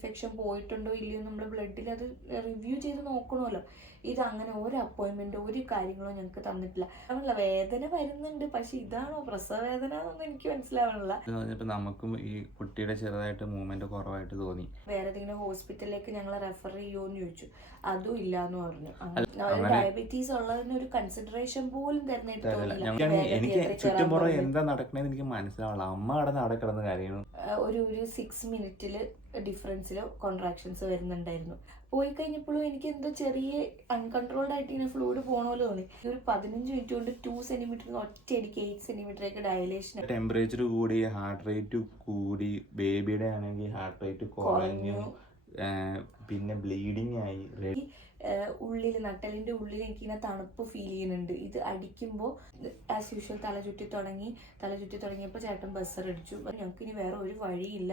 Infection പോയിട്ടുണ്ടോ ഇല്ലയോ നമ്മൾ ബ്ലഡിൽ അത് റിവ്യൂ ചെയ്ത് നോക്കണമല്ലോ. ഇത് അങ്ങനെ ഒരു അപ്പോയിൻമെൻറ്റ് ഒരു കാര്യങ്ങളോ ഞങ്ങൾക്ക് തന്നിട്ടില്ല. അങ്ങനെയുള്ള വേദന വരുന്നുണ്ട്, പക്ഷെ ഇതാണോ പ്രസവ വേദന എന്നൊന്നും എനിക്ക് മനസ്സിലാവണില്ല. നമുക്കും ഈ കുട്ടിയുടെ ചെറുതായിട്ട് മൂവ്മെന്റ് കുറവായിട്ട് തോന്നി. വേറെ ഏതെങ്കിലും ഹോസ്പിറ്റലിലേക്ക് ഞങ്ങൾ റെഫർ ചെയ്യുമോന്ന് ചോദിച്ചു, അതും ഇല്ല എന്ന് പറഞ്ഞു. ഡയബറ്റീസ് ഉള്ളതിന് ഒരു കൺസിഡറേഷൻ പോലും തരുന്നില്ല. എനിക്ക് ചുറ്റുംപുറം എന്താ നടക്കണേന്ന് എനിക്ക് മനസ്സിലാവില്ല. അമ്മ കടന്ന് അവിടെ കിടന്ന കാര്യങ്ങൾ ഒരു 6 മിനിറ്റിൽ ഡിഫറൻസിൽ കോൺട്രാക്ഷൻസ് വരുന്നുണ്ടായിരുന്നു. പോയി കഴിഞ്ഞപ്പോഴും എനിക്ക് എന്തോ ചെറിയ അൺകൺട്രോൾഡ് ആയിട്ട് ഇങ്ങനെ ഫ്ലൂയിഡ് പോണ പോലെ തോന്നി. ഒരു 15 മിനിറ്റ് കൊണ്ട് 2 സെന്റിമീറ്റർ ഒറ്റയടിക്ക് 8 സെന്റിമീറ്ററേക്ക് ഡയലേഷൻ. ടെമ്പറേച്ചർ കൂടി, ഹാർട്ട് റേറ്റ് കൂടി, ബേബിയുടെ ആണെങ്കിൽ ഹാർട്ട് റേറ്റ് കുറഞ്ഞു, പിന്നെ ബ്ലീഡിങ് ആയി. ഉള്ളിൽ നട്ടലിൻ്റെ ഉള്ളിൽ എനിക്കിങ്ങനെ തണുപ്പ് ഫീൽ ചെയ്യുന്നുണ്ട്. ഇത് അടിക്കുമ്പോൾ ആസ് യൂഷ്വൽ തല ചുറ്റി തുടങ്ങിയപ്പോൾ ചേട്ടൻ ബസ്സർ അടിച്ചു. ഞങ്ങൾക്ക് ഇനി വേറെ ഒരു വഴിയില്ല,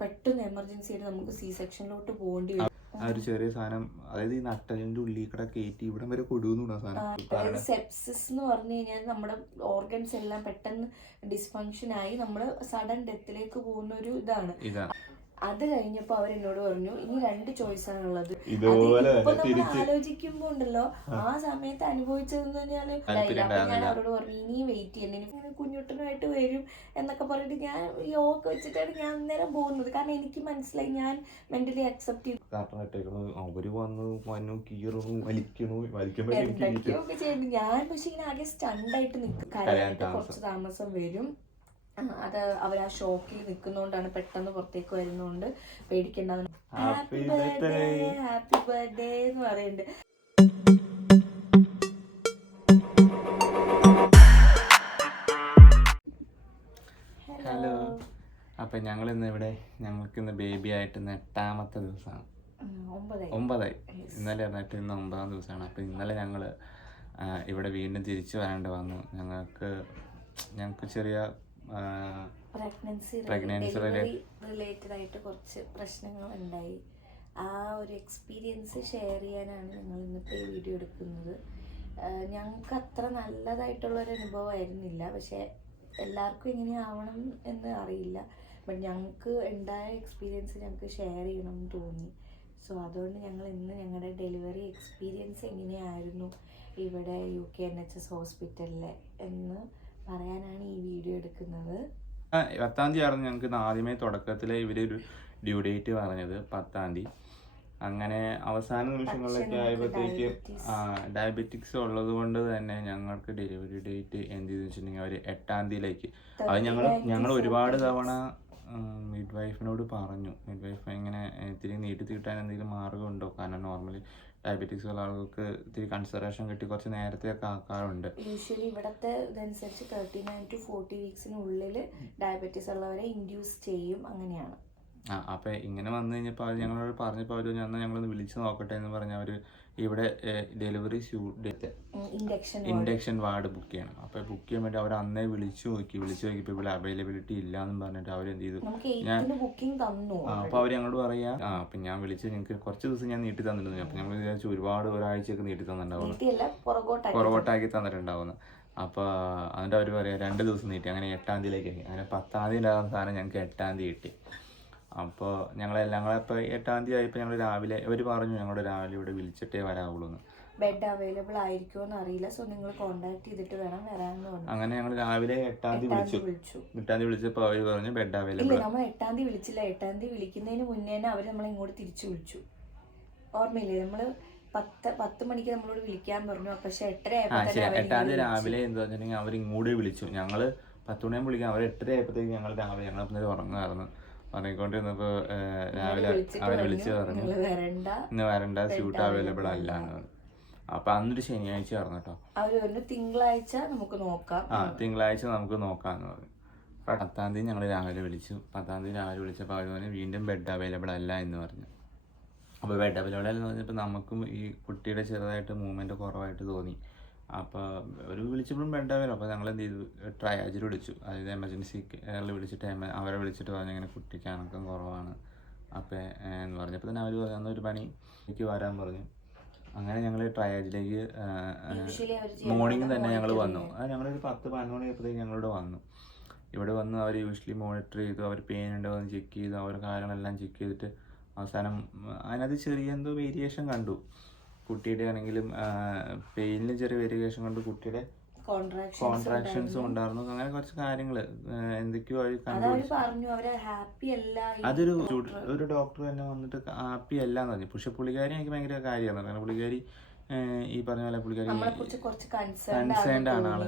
പെട്ടെന്ന് എമർജൻസി ആയിട്ട് നമുക്ക് സി സെക്ഷനിലോട്ട് പോകേണ്ടി വരും. ആ ഒരു ചെറിയ സാധനം, അതായത് ഈ നട്ടലിന്റെ ഉള്ളിൽ കൂടെ കയറ്റി ഇവിടം വരെ കൊടുക്കുന്ന സാധനം. സെപ്സിസ് എന്ന് പറഞ്ഞു കഴിഞ്ഞാൽ നമ്മുടെ ഓർഗൻസ് എല്ലാം പെട്ടെന്ന് ഡിസ്ഫങ്ഷൻ ആയി നമ്മൾ സഡൻ ഡെത്തിലേക്ക് പോകുന്ന ഒരു ഇതാണ്. അത് കഴിഞ്ഞപ്പോ അവരെന്നോട് പറഞ്ഞു ഇനി 2 ചോയ്സാണ് ഉള്ളത്. ഇപ്പൊ നമ്മൾ ആലോചിക്കുമ്പോ ഉണ്ടല്ലോ ആ സമയത്ത് അനുഭവിച്ചതെന്ന് ഞാൻ അവരോട് പറഞ്ഞു ഇനി വെയിറ്റ് ചെയ്യണ്ട, കുഞ്ഞുട്ടനുമായിട്ട് വരും എന്നൊക്കെ പറഞ്ഞിട്ട് ഞാൻ യോഗ വെച്ചിട്ടാണ് ഞാൻ അന്നേരം പോകുന്നത്. കാരണം എനിക്ക് മനസ്സിലായി ഞാൻ മെന്റലി അക്സെപ്റ്റ് ചെയ്തു. എന്തൊക്കെയൊക്കെ ചെയ്യുന്നു ഞാൻ, പക്ഷെ ഇങ്ങനെ ആകെ സ്റ്റണ്ടായിട്ട് നിൽക്കും. കരയാനായിട്ട് കുറച്ച് താമസം വരും. അത് അവർ ആ ഷോക്കിൽ നിൽക്കുന്നോണ്ടാണ്, പെട്ടെന്ന് പുറത്തേക്ക് വരുന്നോണ്ട് പേടിക്കണ്ട. ഹാപ്പി ബർത്ത്ഡേ എന്ന് പറയുന്നുണ്ട്. ഹലോ. അപ്പൊ ഞങ്ങൾ ഇന്ന് ഇവിടെ, ഞങ്ങൾക്ക് ഇന്ന് ബേബി ആയിട്ട് 8ാമത്തെ ദിവസമാണ്. 9 ഇന്നലെ ഇറങ്ങിയിട്ട് ഇന്ന് 9ാം ദിവസമാണ്. അപ്പൊ ഇന്നലെ ഞങ്ങള് ഇവിടെ വീണ്ടും തിരിച്ചു വരേണ്ടി വന്നു. ഞങ്ങൾക്ക് ചെറിയ പ്രഗ്നൻസി റിലേറ്റഡ് ആയിട്ട് കുറച്ച് പ്രശ്നങ്ങൾ ഉണ്ടായി. ആ ഒരു എക്സ്പീരിയൻസ് ഷെയർ ചെയ്യാനാണ് ഞങ്ങൾ ഇന്നത്തെ വീഡിയോ എടുക്കുന്നത്. ഞങ്ങൾക്ക് അത്ര നല്ലതായിട്ടുള്ളൊരു അനുഭവമായിരുന്നില്ല, പക്ഷെ എല്ലാവർക്കും എങ്ങനെ ആവണം എന്ന് അറിയില്ല. ബട്ട് ഞങ്ങൾക്ക് ഉണ്ടായ എക്സ്പീരിയൻസ് ഞങ്ങൾക്ക് ഷെയർ ചെയ്യണം എന്ന് തോന്നി. സോ അതുകൊണ്ട് ഞങ്ങൾ ഇന്ന് ഞങ്ങളുടെ ഡെലിവറി എക്സ്പീരിയൻസ് എങ്ങനെയായിരുന്നു ഇവിടെ UKNHS ഹോസ്പിറ്റലിൽ എന്ന് പറയാനാണ് ഈ വീഡിയോ എടുക്കുന്നത്. 10ാം തീയതി ആയിരുന്നു ഞങ്ങൾക്ക് ആദ്യമേ തുടക്കത്തിൽ ഇവരൊരു ഡ്യൂ ഡേറ്റ് പറഞ്ഞത് 10ാം തീയതി. അങ്ങനെ അവസാന നിമിഷങ്ങളിലൊക്കെ ആയപ്പോഴത്തേക്ക് ഡയബറ്റിക്സ് ഉള്ളത് കൊണ്ട് തന്നെ ഞങ്ങൾക്ക് ഡെലിവറി ഡേറ്റ് എന്ത് ചെയ്തെന്ന് വെച്ചിട്ടുണ്ടെങ്കിൽ അവർ 8ാം തീയതിയിലേക്ക്. അത് ഞങ്ങൾ ഒരുപാട് തവണ മിഡ് വൈഫിനോട് പറഞ്ഞു, മിഡ് വൈഫ് ഇങ്ങനെ ഇത്തിരി നീട്ടി കിട്ടാൻ എന്തെങ്കിലും മാർഗമുണ്ടോ, കാരണം നോർമലി ഡയബറ്റിക്സ് ഉള്ള ആളുകൾക്ക് ഇത്തിരി കൺസിഡറേഷൻ കിട്ടി കുറച്ച് നേരത്തെ ഒക്കെ ആക്കാറുണ്ട്. യൂഷ്വലി ഇവിടത്തെ ഇതനുസരിച്ച് 39 to 40 വീക്സിനുള്ളിൽ ഡയബറ്റീസ് ഉള്ളവരെ ഇൻഡ്യൂസ് ചെയ്യും, അങ്ങനെയാണ്. അപ്പം ഇങ്ങനെ വന്നു കഴിഞ്ഞപ്പോൾ അവർ ഞങ്ങളോട് പറഞ്ഞപ്പോൾ അവർ ഞങ്ങളൊന്ന് വിളിച്ച് നോക്കട്ടെ എന്ന് പറഞ്ഞ് അവർ ഇവിടെ ഡെലിവറി ഇൻഡക്ഷൻ വാർഡ് ബുക്ക് ചെയ്യണം. അപ്പോൾ ബുക്ക് ചെയ്യാൻ വേണ്ടി അവർ അന്നേ വിളിച്ചു നോക്കിയപ്പോൾ ഇവിടെ അവൈലബിലിറ്റി ഇല്ല എന്ന് പറഞ്ഞിട്ട് അവരെന്ത് ചെയ്തു, അപ്പോൾ അവർ ഞങ്ങളോട് പറയാ അപ്പം ഞാൻ വിളിച്ച് ഞങ്ങൾക്ക് കുറച്ച് ദിവസം ഞാൻ നീട്ടി തന്നിട്ടുണ്ട്. അപ്പം ഞങ്ങൾ വിചാരിച്ചു ഒരുപാട് ഒരാഴ്ചയൊക്കെ നീട്ടി തന്നിട്ടുണ്ടാവുന്നു, പുറകോട്ടാക്കി തന്നിട്ടുണ്ടാവുന്നു. അപ്പോൾ എന്നിട്ട് അവർ പറയാം 2 ദിവസം നീട്ടി. അങ്ങനെ 8ാം തീയതിയിലേക്ക് ആക്കി. അങ്ങനെ 10ാം തീയതി ഉണ്ടാകുന്ന സാധനം ഞങ്ങൾക്ക് 8ാം തീയതി കിട്ടി. അപ്പോൾ ഞങ്ങളിപ്പോൾ 8ാം തീയതി ആയപ്പോൾ ഞങ്ങൾ രാവിലെ അവർ പറഞ്ഞു ഞങ്ങളുടെ രാവിലെ ഇവിടെ വിളിച്ചിട്ടേ വരാവുള്ളൂ എന്ന്. ബെഡ് അവൈലബിൾ ആയിരിക്കുമോ എന്ന് അറിയില്ല, സോ നിങ്ങൾ കോൺടാക്ട് ചെയ്തിട്ട് വേണം വരാമെന്ന് പറഞ്ഞു. അങ്ങനെ ഞങ്ങൾ രാവിലെ 8ാം തീയതി വിളിച്ചപ്പോൾ അവർ പറഞ്ഞു ബെഡ് അവൈലബിൾ. ഇല്ല, നമ്മൾ 8ാം തീയതി വിളിച്ചില്ല. 8ാം തീയതി വിളിക്കുന്നതിന് മുന്നേ തന്നെ അവർ നമ്മളെ ഇങ്ങോട്ട് തിരിച്ചു വിളിച്ചു. ഓർമ്മയില്ലേ, നമ്മൾ 10 മണിക്ക് നമ്മളോട് വിളിക്കാൻ പറഞ്ഞു. പക്ഷെ 8:30 8ാം തീയതി രാവിലെ എന്താ വെച്ചിട്ടുണ്ടെങ്കിൽ അവർ ഇങ്ങോട്ട് വിളിച്ചു. ഞങ്ങൾ 10 മണിയാകുമ്പോൾ വിളിക്കാം, അവർ 8:30 ആയപ്പോഴത്തേക്ക് ഞങ്ങൾ രാവിലെ ഞങ്ങൾ ഉറങ്ങുമായിരുന്നു. പറഞ്ഞുകൊണ്ടിരുന്നപ്പോൾ രാവിലെ അവർ വിളിച്ച് പറഞ്ഞു ഇന്ന് വരണ്ട, സ്യൂട്ട് അവൈലബിൾ അല്ല എന്ന് പറഞ്ഞു. അപ്പൊ അന്നൊരു ശനിയാഴ്ച ആയിരുന്നു കേട്ടോ. തിങ്കളാഴ്ച നമുക്ക് നോക്കാം, തിങ്കളാഴ്ച നമുക്ക് നോക്കാന്ന് പറഞ്ഞു. 10ാം തീയതി ഞങ്ങൾ രാവിലെ വിളിച്ചു. 10ാം തീയതി രാവിലെ വിളിച്ചപ്പോൾ അവർ പറഞ്ഞു വീണ്ടും ബെഡ് അവൈലബിൾ അല്ല എന്ന് പറഞ്ഞു. അപ്പോൾ ബെഡ് അവൈലബിൾ അല്ലെന്ന് പറഞ്ഞപ്പോൾ നമുക്കും ഈ കുട്ടിയുടെ ചെറുതായിട്ട് മൂവ്മെന്റ് കുറവായിട്ട് തോന്നി. അപ്പോൾ ഒരു വിളിച്ചപ്പോഴും ബെഡ് അവൈലബിൾ. അപ്പോൾ ഞങ്ങൾ എന്ത് ചെയ്തു, ട്രയാജിൽ വിളിച്ചു, അതായത് എമർജൻസി കെയറിൽ വിളിച്ചിട്ട് അവരെ വിളിച്ചിട്ട് പറഞ്ഞു ഇങ്ങനെ കുട്ടിക്ക് അനക്കം കുറവാണ് അപ്പോൾ എന്ന് പറഞ്ഞപ്പോൾ തന്നെ അവർ പറഞ്ഞു ഒരു പണി എനിക്ക് വരാൻ പറഞ്ഞു. അങ്ങനെ ഞങ്ങൾ ട്രയാജിലേക്ക് മോർണിംഗ് തന്നെ ഞങ്ങൾ വന്നു. ഞങ്ങളൊരു 10-11 മണിയായപ്പോഴത്തേക്ക് ഞങ്ങളിവിടെ വന്നു. ഇവിടെ വന്ന് അവർ യൂഷ്വലി മോണിറ്റർ ചെയ്തു, അവർ പെയിൻ ഉണ്ടോ എന്ന് ചെക്ക് ചെയ്തു, അവരുടെ കാര്യങ്ങളെല്ലാം ചെക്ക് ചെയ്തിട്ട് അവസാനം അതിനകത്ത് ചെറിയ എന്തോ വേരിയേഷൻ കണ്ടു, കുട്ടിയുടെ ആണെങ്കിലും പെയിനിൽ ചെറിയ വേരിയേഷൻ കണ്ടു, കുട്ടിയുടെ കോൺട്രാക്ഷൻസും ഉണ്ടായിരുന്നു. അങ്ങനെ കുറച്ച് കാര്യങ്ങൾ എന്തൊക്കെയോ അവർ അതൊരു ഡോക്ടർ തന്നെ വന്നിട്ട് ഹാപ്പി അല്ല എന്ന് പറഞ്ഞു. പക്ഷെ പുള്ളിക്കാരി എനിക്ക് ഭയങ്കര കാര്യമാണ്. കാരണം പുള്ളിക്കാരി ഈ പറഞ്ഞ പോലെ പുള്ളിക്കാരി കൺസേൺഡ് ആണ് ആള്.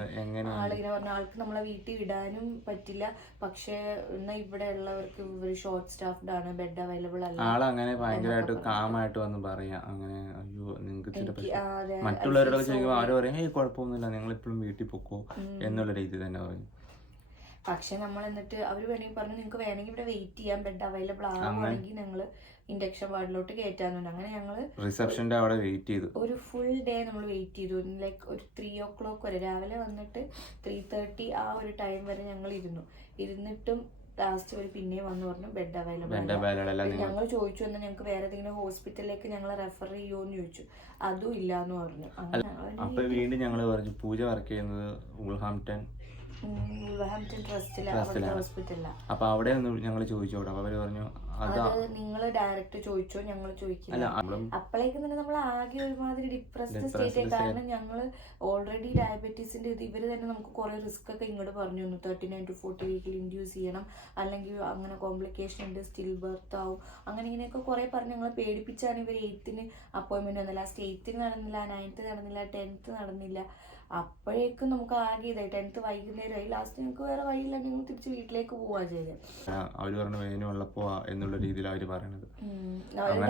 ആളിങ്ങനെ പറഞ്ഞ ആൾക്ക് നമ്മളെ വീട്ടിൽ വിടാനും പറ്റില്ല, പക്ഷെ എന്നാ ഇവിടെ ഉള്ളവർക്ക് ഷോർട്ട് സ്റ്റാഫ്ഡ് ആണ്, ബെഡ് അവൈലബിൾ അല്ല. ആളങ്ങനെ ഭയങ്കരമായിട്ട് കാമായിട്ട് വന്ന് പറയാം അങ്ങനെ, അയ്യോ നിങ്ങൾക്ക് മറ്റുള്ളവരോട് ചോദിക്കുമ്പോൾ അവര് പറയും ഏയ് കുഴപ്പമൊന്നുമില്ല, നിങ്ങൾ എപ്പോഴും വീട്ടിൽ പൊക്കോ എന്നുള്ള രീതി തന്നെ പറയും. പക്ഷെ നമ്മൾ എന്നിട്ട് അവർ വേണമെങ്കിൽ പറഞ്ഞു നിങ്ങൾക്ക് വേണമെങ്കിൽ ഇവിടെ വെയിറ്റ് ചെയ്യാം, ബെഡ് അവൈലബിൾ ആവുകയാണെങ്കിൽ ഞങ്ങൾ ഇൻഡക്ഷൻ വാർഡിലോട്ട് കയറ്റാന്നുണ്ട്. അങ്ങനെ ഞങ്ങൾ റിസപ്ഷന്റെ അവിടെ വെയിറ്റ് ചെയ്തു. ഒരു ഫുൾ ഡേ നമ്മൾ വെയിറ്റ് ചെയ്തു. ലൈക്ക് ഒരു 3 o'clock വരെ, രാവിലെ വന്നിട്ട് 3:30 ആ ഒരു ടൈം വരെ ഞങ്ങൾ ഇരുന്നിട്ടും ലാസ്റ്റ് ഒരു പിന്നെയും വന്ന് പറഞ്ഞു ബെഡ് അവൈലബിൾ അല്ല. ഞങ്ങൾ ചോദിച്ചു എന്നാൽ ഞങ്ങൾക്ക് വേറെ ഏതെങ്കിലും ഹോസ്പിറ്റലിലേക്ക് ഞങ്ങളെ റെഫർ ചെയ്യുമോന്ന് ചോദിച്ചു, അതും ഇല്ല എന്ന് പറഞ്ഞു. അപ്പൊ വീണ്ടും ഞങ്ങൾ പറഞ്ഞു പൂജ വർക്ക് ചെയ്യുന്നത് വുൾഹാംപ്റ്റൺ ഹോസ്പിറ്റലിലാണ്. അപ്പൊ അവിടെ ഒന്ന് ഞങ്ങൾ ചോദിച്ചു, അവിടെ അവര് പറഞ്ഞു അത് നിങ്ങൾ ഡയറക്റ്റ് ചോദിച്ചോ, ഞങ്ങൾ ചോദിക്കില്ല. അപ്പോഴേക്കും തന്നെ നമ്മൾ ആകെ ഒരുമാതിരി ഡിപ്രസ്ഡ് സ്റ്റേറ്റ് ആയി. കാരണം ഞങ്ങൾ ഓൾറെഡി ഡയബറ്റീസിന്റെ ഇവര് തന്നെ നമുക്ക് കുറെ റിസ്ക് ഒക്കെ ഇങ്ങോട്ട് പറഞ്ഞു തന്നു. 39 to 40 വീക്കിൽ ഇൻഡ്യൂസ് ചെയ്യണം, അല്ലെങ്കിൽ അങ്ങനെ കോംപ്ലിക്കേഷൻ ഉണ്ട്, സ്റ്റിൽ ബർത്ത് ആവും, അങ്ങനെ ഇങ്ങനെയൊക്കെ കുറെ പറഞ്ഞ് ഞങ്ങളെ പേടിപ്പിച്ചാണ് ഇവർ 8th അപ്പോയിന്റ്മെന്റ് വന്നില്ല. ലാസ്റ്റ് 8th നടന്നില്ല, 9th നടന്നില്ല, 10th നടന്നില്ല. അപ്പോഴേക്കും നമുക്ക് ആകെ ഇതായി. 10th വൈകുന്നേരമായി. ലാസ്റ്റ് ഞങ്ങൾക്ക് വേറെ വഴിയില്ല, ഞങ്ങൾ തിരിച്ച് വീട്ടിലേക്ക് പോവാ ചെയ്തത്. അവര് പറഞ്ഞു വേനുള്ളപ്പോ എന്നുള്ള രീതിയിൽ അവര് പറയണത്.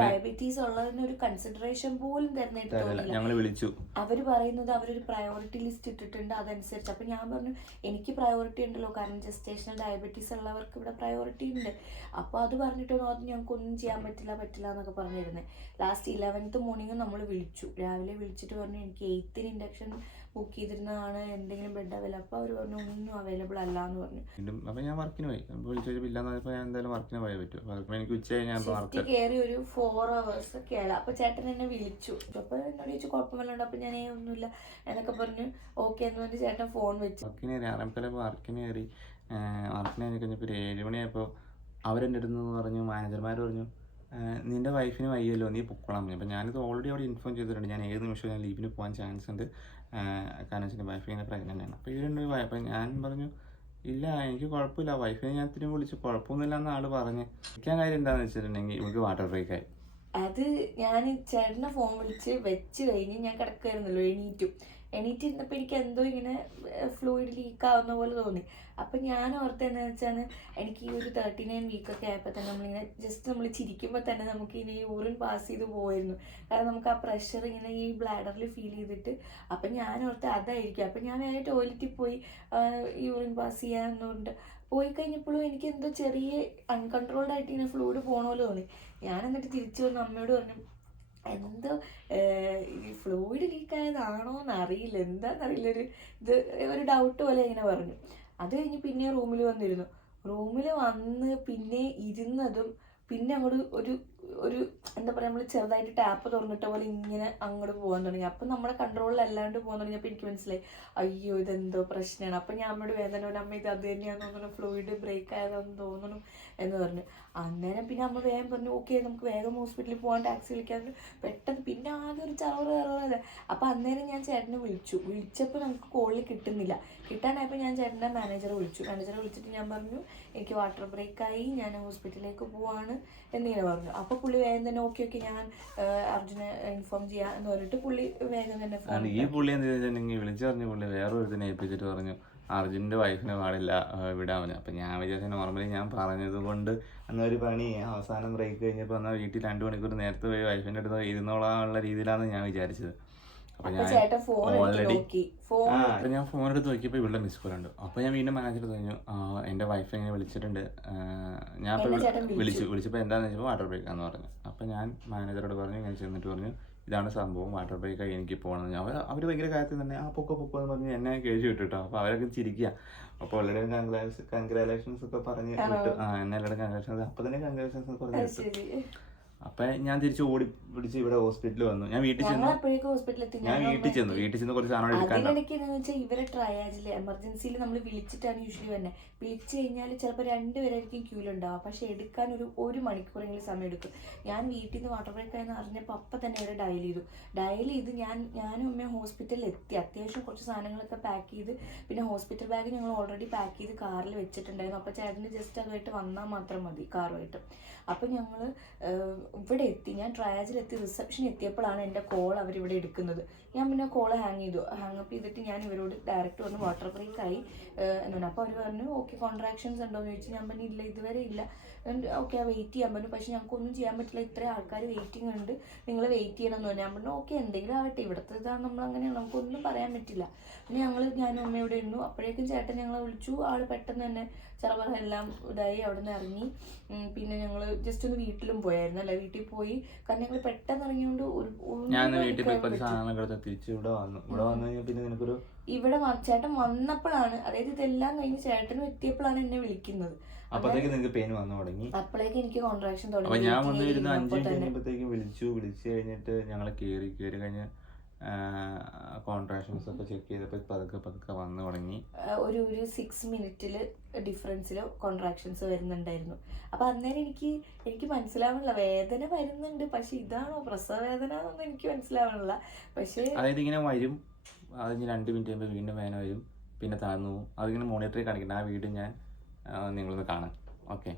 ഡയബറ്റീസ് ഉള്ളതിന് ഒരു കൺസിഡറേഷൻ പോലും തരുന്നില്ല. ഞങ്ങൾ വിളിച്ചു, അവര് പറയുന്നത് അവരൊരു പ്രയോറിറ്റി ലിസ്റ്റ് ഇട്ടിട്ടുണ്ട്, അതനുസരിച്ച്. അപ്പൊ ഞാൻ പറഞ്ഞു എനിക്ക് പ്രയോറിറ്റി ഉണ്ടല്ലോ, കാരണം ജസ്റ്റേഷണൽ ഡയബറ്റീസ് ഉള്ളവർക്ക് ഇവിടെ പ്രയോറിറ്റി ഉണ്ട്. അപ്പൊ അത് പറഞ്ഞിട്ട് ഞങ്ങൾക്ക് ഒന്നും ചെയ്യാൻ പറ്റില്ല എന്നൊക്കെ പറഞ്ഞിരുന്നത്. ലാസ്റ്റ് 11th മോർണിംഗ് നമ്മൾ വിളിച്ചു, രാവിലെ വിളിച്ചിട്ട് പറഞ്ഞു എനിക്ക് 8th ഇൻഡക്ഷൻ ബുക്ക് ചെയ്തിരുന്നതാണ്, എന്തെങ്കിലും ബെഡ് അവൈലബിൾ. അപ്പൊ അവർ പറഞ്ഞു ഒന്നും അവൈലബിൾ അല്ല എന്ന് പറഞ്ഞു. അപ്പൊ ഞാൻ വർക്കിന് പോയി. വിളിച്ചപ്പോ ഞാൻ എന്തായാലും വർക്കിന് പോയേ പറ്റും. എനിക്ക് ഉച്ച കയറി ഒരു 4 hours ഒക്കെ ആയി. അപ്പൊ ചേട്ടൻ എന്നെ വിളിച്ചു. അപ്പൊ എന്നോട് ചോദിച്ചു കുഴപ്പമില്ലുണ്ട്. അപ്പൊ ഞാൻ ഒന്നുമില്ല എന്നൊക്കെ പറഞ്ഞു ഓക്കെ എന്ന് പറഞ്ഞ് ചേട്ടൻ ഫോൺ വെച്ചു. വർക്കിന് കയറി 6:30 വർക്കിന് കയറി. വർക്കിന് കയറി കഴിഞ്ഞപ്പോൾ ഒരു 7 മണിയായപ്പോൾ അവരെൻ്റെ അടുത്ത് നിന്ന് പറഞ്ഞു, മാനേജർമാർ പറഞ്ഞു നിന്റെ വൈഫിന് വയ്യല്ലോ, നീ പൊക്കോളാൻ പറഞ്ഞു. അപ്പോൾ ഞാനിത് ഓൾറെഡി അവിടെ ഇൻഫോം ചെയ്തിട്ടുണ്ട്, ഞാൻ ഏത് നിമിഷവും ഞാൻ ലീവിന് പോകാൻ ചാൻസ് ഉണ്ട്, കാരണം വെച്ചാൽ വൈഫ് ഇങ്ങനെ പ്രഗ്നൻ്റ് ആണ്. അപ്പോൾ ഇവരുണ്ട്. അപ്പോൾ ഞാൻ പറഞ്ഞു ഇല്ല എനിക്ക് കുഴപ്പമില്ല, വൈഫിനെ ഞാൻ തിരിഞ്ഞ് വിളിച്ച് കുഴപ്പമൊന്നുമില്ല എന്ന് ആള് പറഞ്ഞ്. ഇരിക്കാൻ കാര്യം എന്താണെന്ന് വെച്ചിട്ടുണ്ടെങ്കിൽ ഇവർക്ക് വാട്ടർ ബ്രേക്ക് ആയി. അത് ഞാൻ ചേട്ടനെ ഫോൺ വിളിച്ച് വെച്ച് കഴിഞ്ഞ് ഞാൻ കിടക്കുമായിരുന്നല്ലോ, എണീറ്റിരുന്നപ്പോൾ എനിക്ക് എന്തോ ഇങ്ങനെ ഫ്ലൂയിഡ് ലീക്ക് ആവുന്ന പോലെ തോന്നി. അപ്പം ഞാൻ ഓർത്ത് എന്താണെന്ന് വെച്ചാൽ എനിക്ക് ഈ ഒരു 39 വീക്കൊക്കെ ആയപ്പോൾ തന്നെ നമ്മളിങ്ങനെ ജസ്റ്റ് നമ്മൾ ചിരിക്കുമ്പോൾ തന്നെ നമുക്ക് ഇനി യൂറിൻ പാസ് ചെയ്ത് പോയിരുന്നു. കാരണം നമുക്ക് ആ പ്രഷർ ഇങ്ങനെ ഈ ബ്ലാഡറിൽ ഫീൽ ചെയ്തിട്ട്. അപ്പം ഞാൻ ഓർത്ത് അതായിരിക്കും. അപ്പം ഞാൻ വേറെ ടോയ്ലറ്റിൽ പോയി യൂറിൻ പാസ് ചെയ്യാമെന്നുണ്ട്. പോയി കഴിഞ്ഞപ്പോഴും എനിക്ക് എന്തോ ചെറിയ അൺകൺട്രോൾഡ് ആയിട്ട് ഇങ്ങനെ ഫ്ലൂയിഡ് പോകണ പോലെ തോന്നി. ഞാൻ എന്നിട്ട് തിരിച്ചു വന്ന് അമ്മയോട് പറഞ്ഞു എന്തോ ഈ ഫ്ലൂയിഡ് ലീക്കായതാണോ എന്നറിയില്ല, എന്താണെന്നറിയില്ല, ഒരു ഡൗട്ട് പോലെ ഇങ്ങനെ പറഞ്ഞു. അത് കഴിഞ്ഞ് പിന്നെ റൂമിൽ വന്നിരുന്നു. റൂമിൽ വന്ന് പിന്നെ ഇരുന്നതും പിന്നെ അങ്ങോട്ട് ഒരു എന്താ പറയുക, നമ്മൾ ചെറുതായിട്ട് ടാപ്പ് തുറന്നിട്ട പോലെ ഇങ്ങനെ അങ്ങോട്ട് പോകാൻ തുടങ്ങി. അപ്പം നമ്മുടെ കൺട്രോളിൽ അല്ലാണ്ട് പോകാൻ തുടങ്ങിയപ്പോൾ എനിക്ക് മനസ്സിലായി അയ്യോ ഇതെന്തോ പ്രശ്നമാണ്. അപ്പം ഞാൻ അമ്മയോട് വേദന പോലെ അമ്മ ഇത് അത് തന്നെയാണെന്ന് തോന്നുന്നു, ഫ്ലൂയിഡ് ബ്രേക്ക് ആയതാണെന്ന് തോന്നുന്നു എന്ന് പറഞ്ഞു. അന്നേരം പിന്നെ അമ്മ വേഗം പറഞ്ഞു ഓക്കെ നമുക്ക് വേഗം ഹോസ്പിറ്റലിൽ പോകാൻ ടാക്സി വിളിക്കാൻ. പെട്ടെന്ന് പിന്നെ ആകെ ഒരു ചറവറ. അപ്പം അന്നേരം ഞാൻ ചേട്ടനെ വിളിച്ചപ്പോൾ നമുക്ക് കോളിൽ കിട്ടാനായപ്പോൾ ഞാൻ ചേട്ടൻ്റെ മാനേജറെ വിളിച്ചിട്ട് ഞാൻ പറഞ്ഞു എനിക്ക് വാട്ടർ ബ്രേക്കായി, ഞാൻ ഹോസ്പിറ്റലിലേക്ക് പോവാണ് എന്നിങ്ങനെ പറഞ്ഞു. അപ്പോൾ പുള്ളി വേഗം തന്നെ ഓക്കെ ഞാൻ അർജുനെ ഇൻഫോം ചെയ്യാം എന്ന് പറഞ്ഞിട്ട് പുള്ളി വേഗം തന്നെ ഫോൺ. ഈ പുള്ളി എന്താ വെച്ചിട്ടുണ്ടെങ്കിൽ വിളിച്ചു പറഞ്ഞു, പുള്ളി വേറൊരുത്തിനെ ഏൽപ്പിച്ചിട്ട് പറഞ്ഞു അർജുൻ്റെ വൈഫിനെ പാടില്ല വിടാൻ പറഞ്ഞു. അപ്പം ഞാൻ വിചാരിച്ചു നോർമലി ഞാൻ പറഞ്ഞത് കൊണ്ട് എന്നൊരു പണി അവസാനം ബ്രേക്ക് കഴിഞ്ഞപ്പോൾ എന്നാൽ വീട്ടിൽ 2 മണിക്കൂർ നേരത്തെ പോയി വൈഫിൻ്റെ അടുത്ത് ഇരുന്നോളാനുള്ള രീതിയിലാണ് ഞാൻ വിചാരിച്ചത്. അപ്പം ഞാൻ ഓൾറെഡി ഞാൻ ഫോൺ എടുത്ത് നോക്കിയപ്പോൾ ഇവിടെ മിസ് കോൾ ഉണ്ട്. അപ്പോൾ ഞാൻ വീണ്ടും മാനേജർ പറഞ്ഞു എൻ്റെ വൈഫ് ഇങ്ങനെ വിളിച്ചിട്ടുണ്ട്, ഞാൻ ഇപ്പോൾ വിളിച്ചപ്പോൾ എന്താണെന്ന് വെച്ചപ്പോൾ വാട്ടർ ബ്രേക്കാന്ന് പറഞ്ഞു. അപ്പോൾ ഞാൻ മാനേജറോട് പറഞ്ഞു, ഇങ്ങനെ ചെന്നിട്ട് പറഞ്ഞു ഇതാണ് സംഭവം, വാട്ടർ ബ്രേക്കായി എനിക്ക് പോകണമെന്ന്. അവർ ഭയങ്കര കാര്യത്തിൽ തന്നെ പൊക്കോ എന്ന് പറഞ്ഞ് എന്നെ കേൾച്ചു വിട്ടിട്ടോ. അപ്പോൾ അവരൊക്കെ ചിരിക്കുക. അപ്പോൾ എല്ലാവരും കൺഗ്രാലേഷൻസ് ഒക്കെ പറഞ്ഞ് വിട്ടു. എന്നെ എല്ലാവരും കൺഗ്രാലേഷൻസ് അപ്പോൾ തന്നെ കൺഗ്രാലേഷൻസ് പറഞ്ഞ് വിട്ടു. അപ്പം ഞാൻ തിരിച്ച് ഓടി പിടിച്ച് ഇവിടെ ഹോസ്പിറ്റലിൽ വന്നു. ഞാൻ വീട്ടിൽ ചെന്നു. ഞങ്ങൾ അപ്പോഴേക്കും ഹോസ്പിറ്റലിൽ എത്തി. ഞാൻ വീട്ടിൽ ചെന്ന് കുറച്ച് സാധനം എടുക്കാൻ. അതിനിടയ്ക്ക് എന്താണെന്ന് വെച്ചാൽ ഇവരെ ട്രയാജിൽ എമർജൻസിയിൽ നമ്മൾ വിളിച്ചിട്ടാണ് യൂഷ്വലി വരുന്നത്. വിളിച്ചു കഴിഞ്ഞാൽ ചിലപ്പോൾ 2 പേരായിരിക്കും ക്യൂലുണ്ടാവുക. പക്ഷെ എടുക്കാൻ ഒരു മണിക്കൂറെങ്കിലും സമയം എടുക്കും. ഞാൻ വീട്ടിൽ നിന്ന് വാട്ടർ ബ്രേക്ക് ആയെന്ന് അറിഞ്ഞപ്പോൾ അപ്പം തന്നെ അവരെ ഡയൽ ചെയ്ത് ഞാനും അമ്മയും ഹോസ്പിറ്റലിൽ എത്തി. അത്യാവശ്യം കുറച്ച് സാധനങ്ങളൊക്കെ പാക്ക് ചെയ്ത്, പിന്നെ ഹോസ്പിറ്റൽ ബാഗ് ഞങ്ങൾ ഓൾറെഡി പാക്ക് ചെയ്ത് കാറിൽ വെച്ചിട്ടുണ്ടായിരുന്നു. അപ്പോൾ ചേട്ടന് ജസ്റ്റ് അതുമായിട്ട് വന്നാൽ മാത്രം മതി കാറുമായിട്ട്. അപ്പം ഞങ്ങൾ ഇവിടെ എത്തി. ഞാൻ ട്രയാജിലെത്തി റിസപ്ഷൻ എത്തിയപ്പോഴാണ് എൻ്റെ കോൾ അവരിവിടെ എടുക്കുന്നത്. ഞാൻ പിന്നെ കോൾ ഹാങ് അപ്പ് ചെയ്തിട്ട് ഞാൻ ഇവരോട് ഡയറക്റ്റ് വന്ന് വാട്ടർ ബ്രേക്ക് ആയി എന്നാണ്. അപ്പോൾ അവർ പറഞ്ഞു ഓക്കെ കോൺട്രാക്ഷൻസ് ഉണ്ടോ എന്ന് ചോദിച്ചു. ഞാൻ പറഞ്ഞു ഇല്ല, ഇതുവരെ ഇല്ല. ഓക്കെ വെയിറ്റ് ചെയ്യാൻ പറഞ്ഞു. പക്ഷെ ഞങ്ങൾക്കൊന്നും ചെയ്യാൻ പറ്റില്ല, ഇത്രയും ആൾക്കാർ വെയിറ്റിംഗ് ഉണ്ട്, നിങ്ങൾ വെയിറ്റ് ചെയ്യണമെന്ന് പറഞ്ഞു. ഞാൻ പറഞ്ഞു ഓക്കെ എന്തെങ്കിലും ആവട്ടെ, ഇവിടുത്തെ ഇതാണ്, നമ്മളങ്ങനെയാണ്, നമുക്കൊന്നും പറയാൻ പറ്റില്ല. പിന്നെ ഞാനും അമ്മയോടെ ഇരുന്നു. അപ്പോഴേക്കും ചേട്ടൻ ഞങ്ങളെ വിളിച്ചു. ആൾ പെട്ടെന്ന് തന്നെ ചിലപ്പോൾ എല്ലാം ഇതായി അവിടെ നിന്ന് ഇറങ്ങി. പിന്നെ ഞങ്ങൾ ജസ്റ്റ് ഒന്ന് വീട്ടിലും പോയായിരുന്നു അല്ലേ, വീട്ടിൽ പോയി. കാരണം ഞങ്ങൾ പെട്ടെന്ന് ഇറങ്ങിയോണ്ട് ഇവിടെ ചേട്ടൻ വന്നപ്പോഴാണ്, അതായത് ഇതെല്ലാം കഴിഞ്ഞ് ചേട്ടനും എത്തിയപ്പോഴാണ് എന്നെ വിളിക്കുന്നത്. അപ്പോഴേക്ക് എനിക്ക് കോൺട്രാക്ഷൻ തുടങ്ങി. ഞാൻ വന്നിരുന്നു 5 മിനിറ്റ് കഴിഞ്ഞപ്പോഴത്തേക്കും വിളിച്ചു കഴിഞ്ഞിട്ട് ഞങ്ങൾ കയറി കഴിഞ്ഞ് കോൺട്രാക്ഷൻസ് ഒക്കെ ചെക്ക് ചെയ്തപ്പോൾ പതുക്കെ വന്നു തുടങ്ങി. ഒരു 6 മിനിറ്റിൽ ഡിഫറൻസിൽ കോൺട്രാക്ഷൻസ് വരുന്നുണ്ടായിരുന്നു. അപ്പൊ അന്നേരം എനിക്ക് മനസ്സിലാവണില്ല, വേദന വരുന്നുണ്ട്, പക്ഷെ ഇതാണോ പ്രസവ വേദന എന്നൊന്നും എനിക്ക് മനസ്സിലാവണില്ല. പക്ഷെ അതായത് ഇങ്ങനെ വരും, അതിന് 2 മിനിറ്റ് കഴിയുമ്പോൾ വീണ്ടും വേദന വരും, പിന്നെ താഴ്ന്നു പോകും. അതിങ്ങനെ മോണിറ്ററിൽ കാണിക്കണം. ആ വീഡിയോ ഞാൻ നിങ്ങളൊന്ന് കാണാം. ഓക്കെ,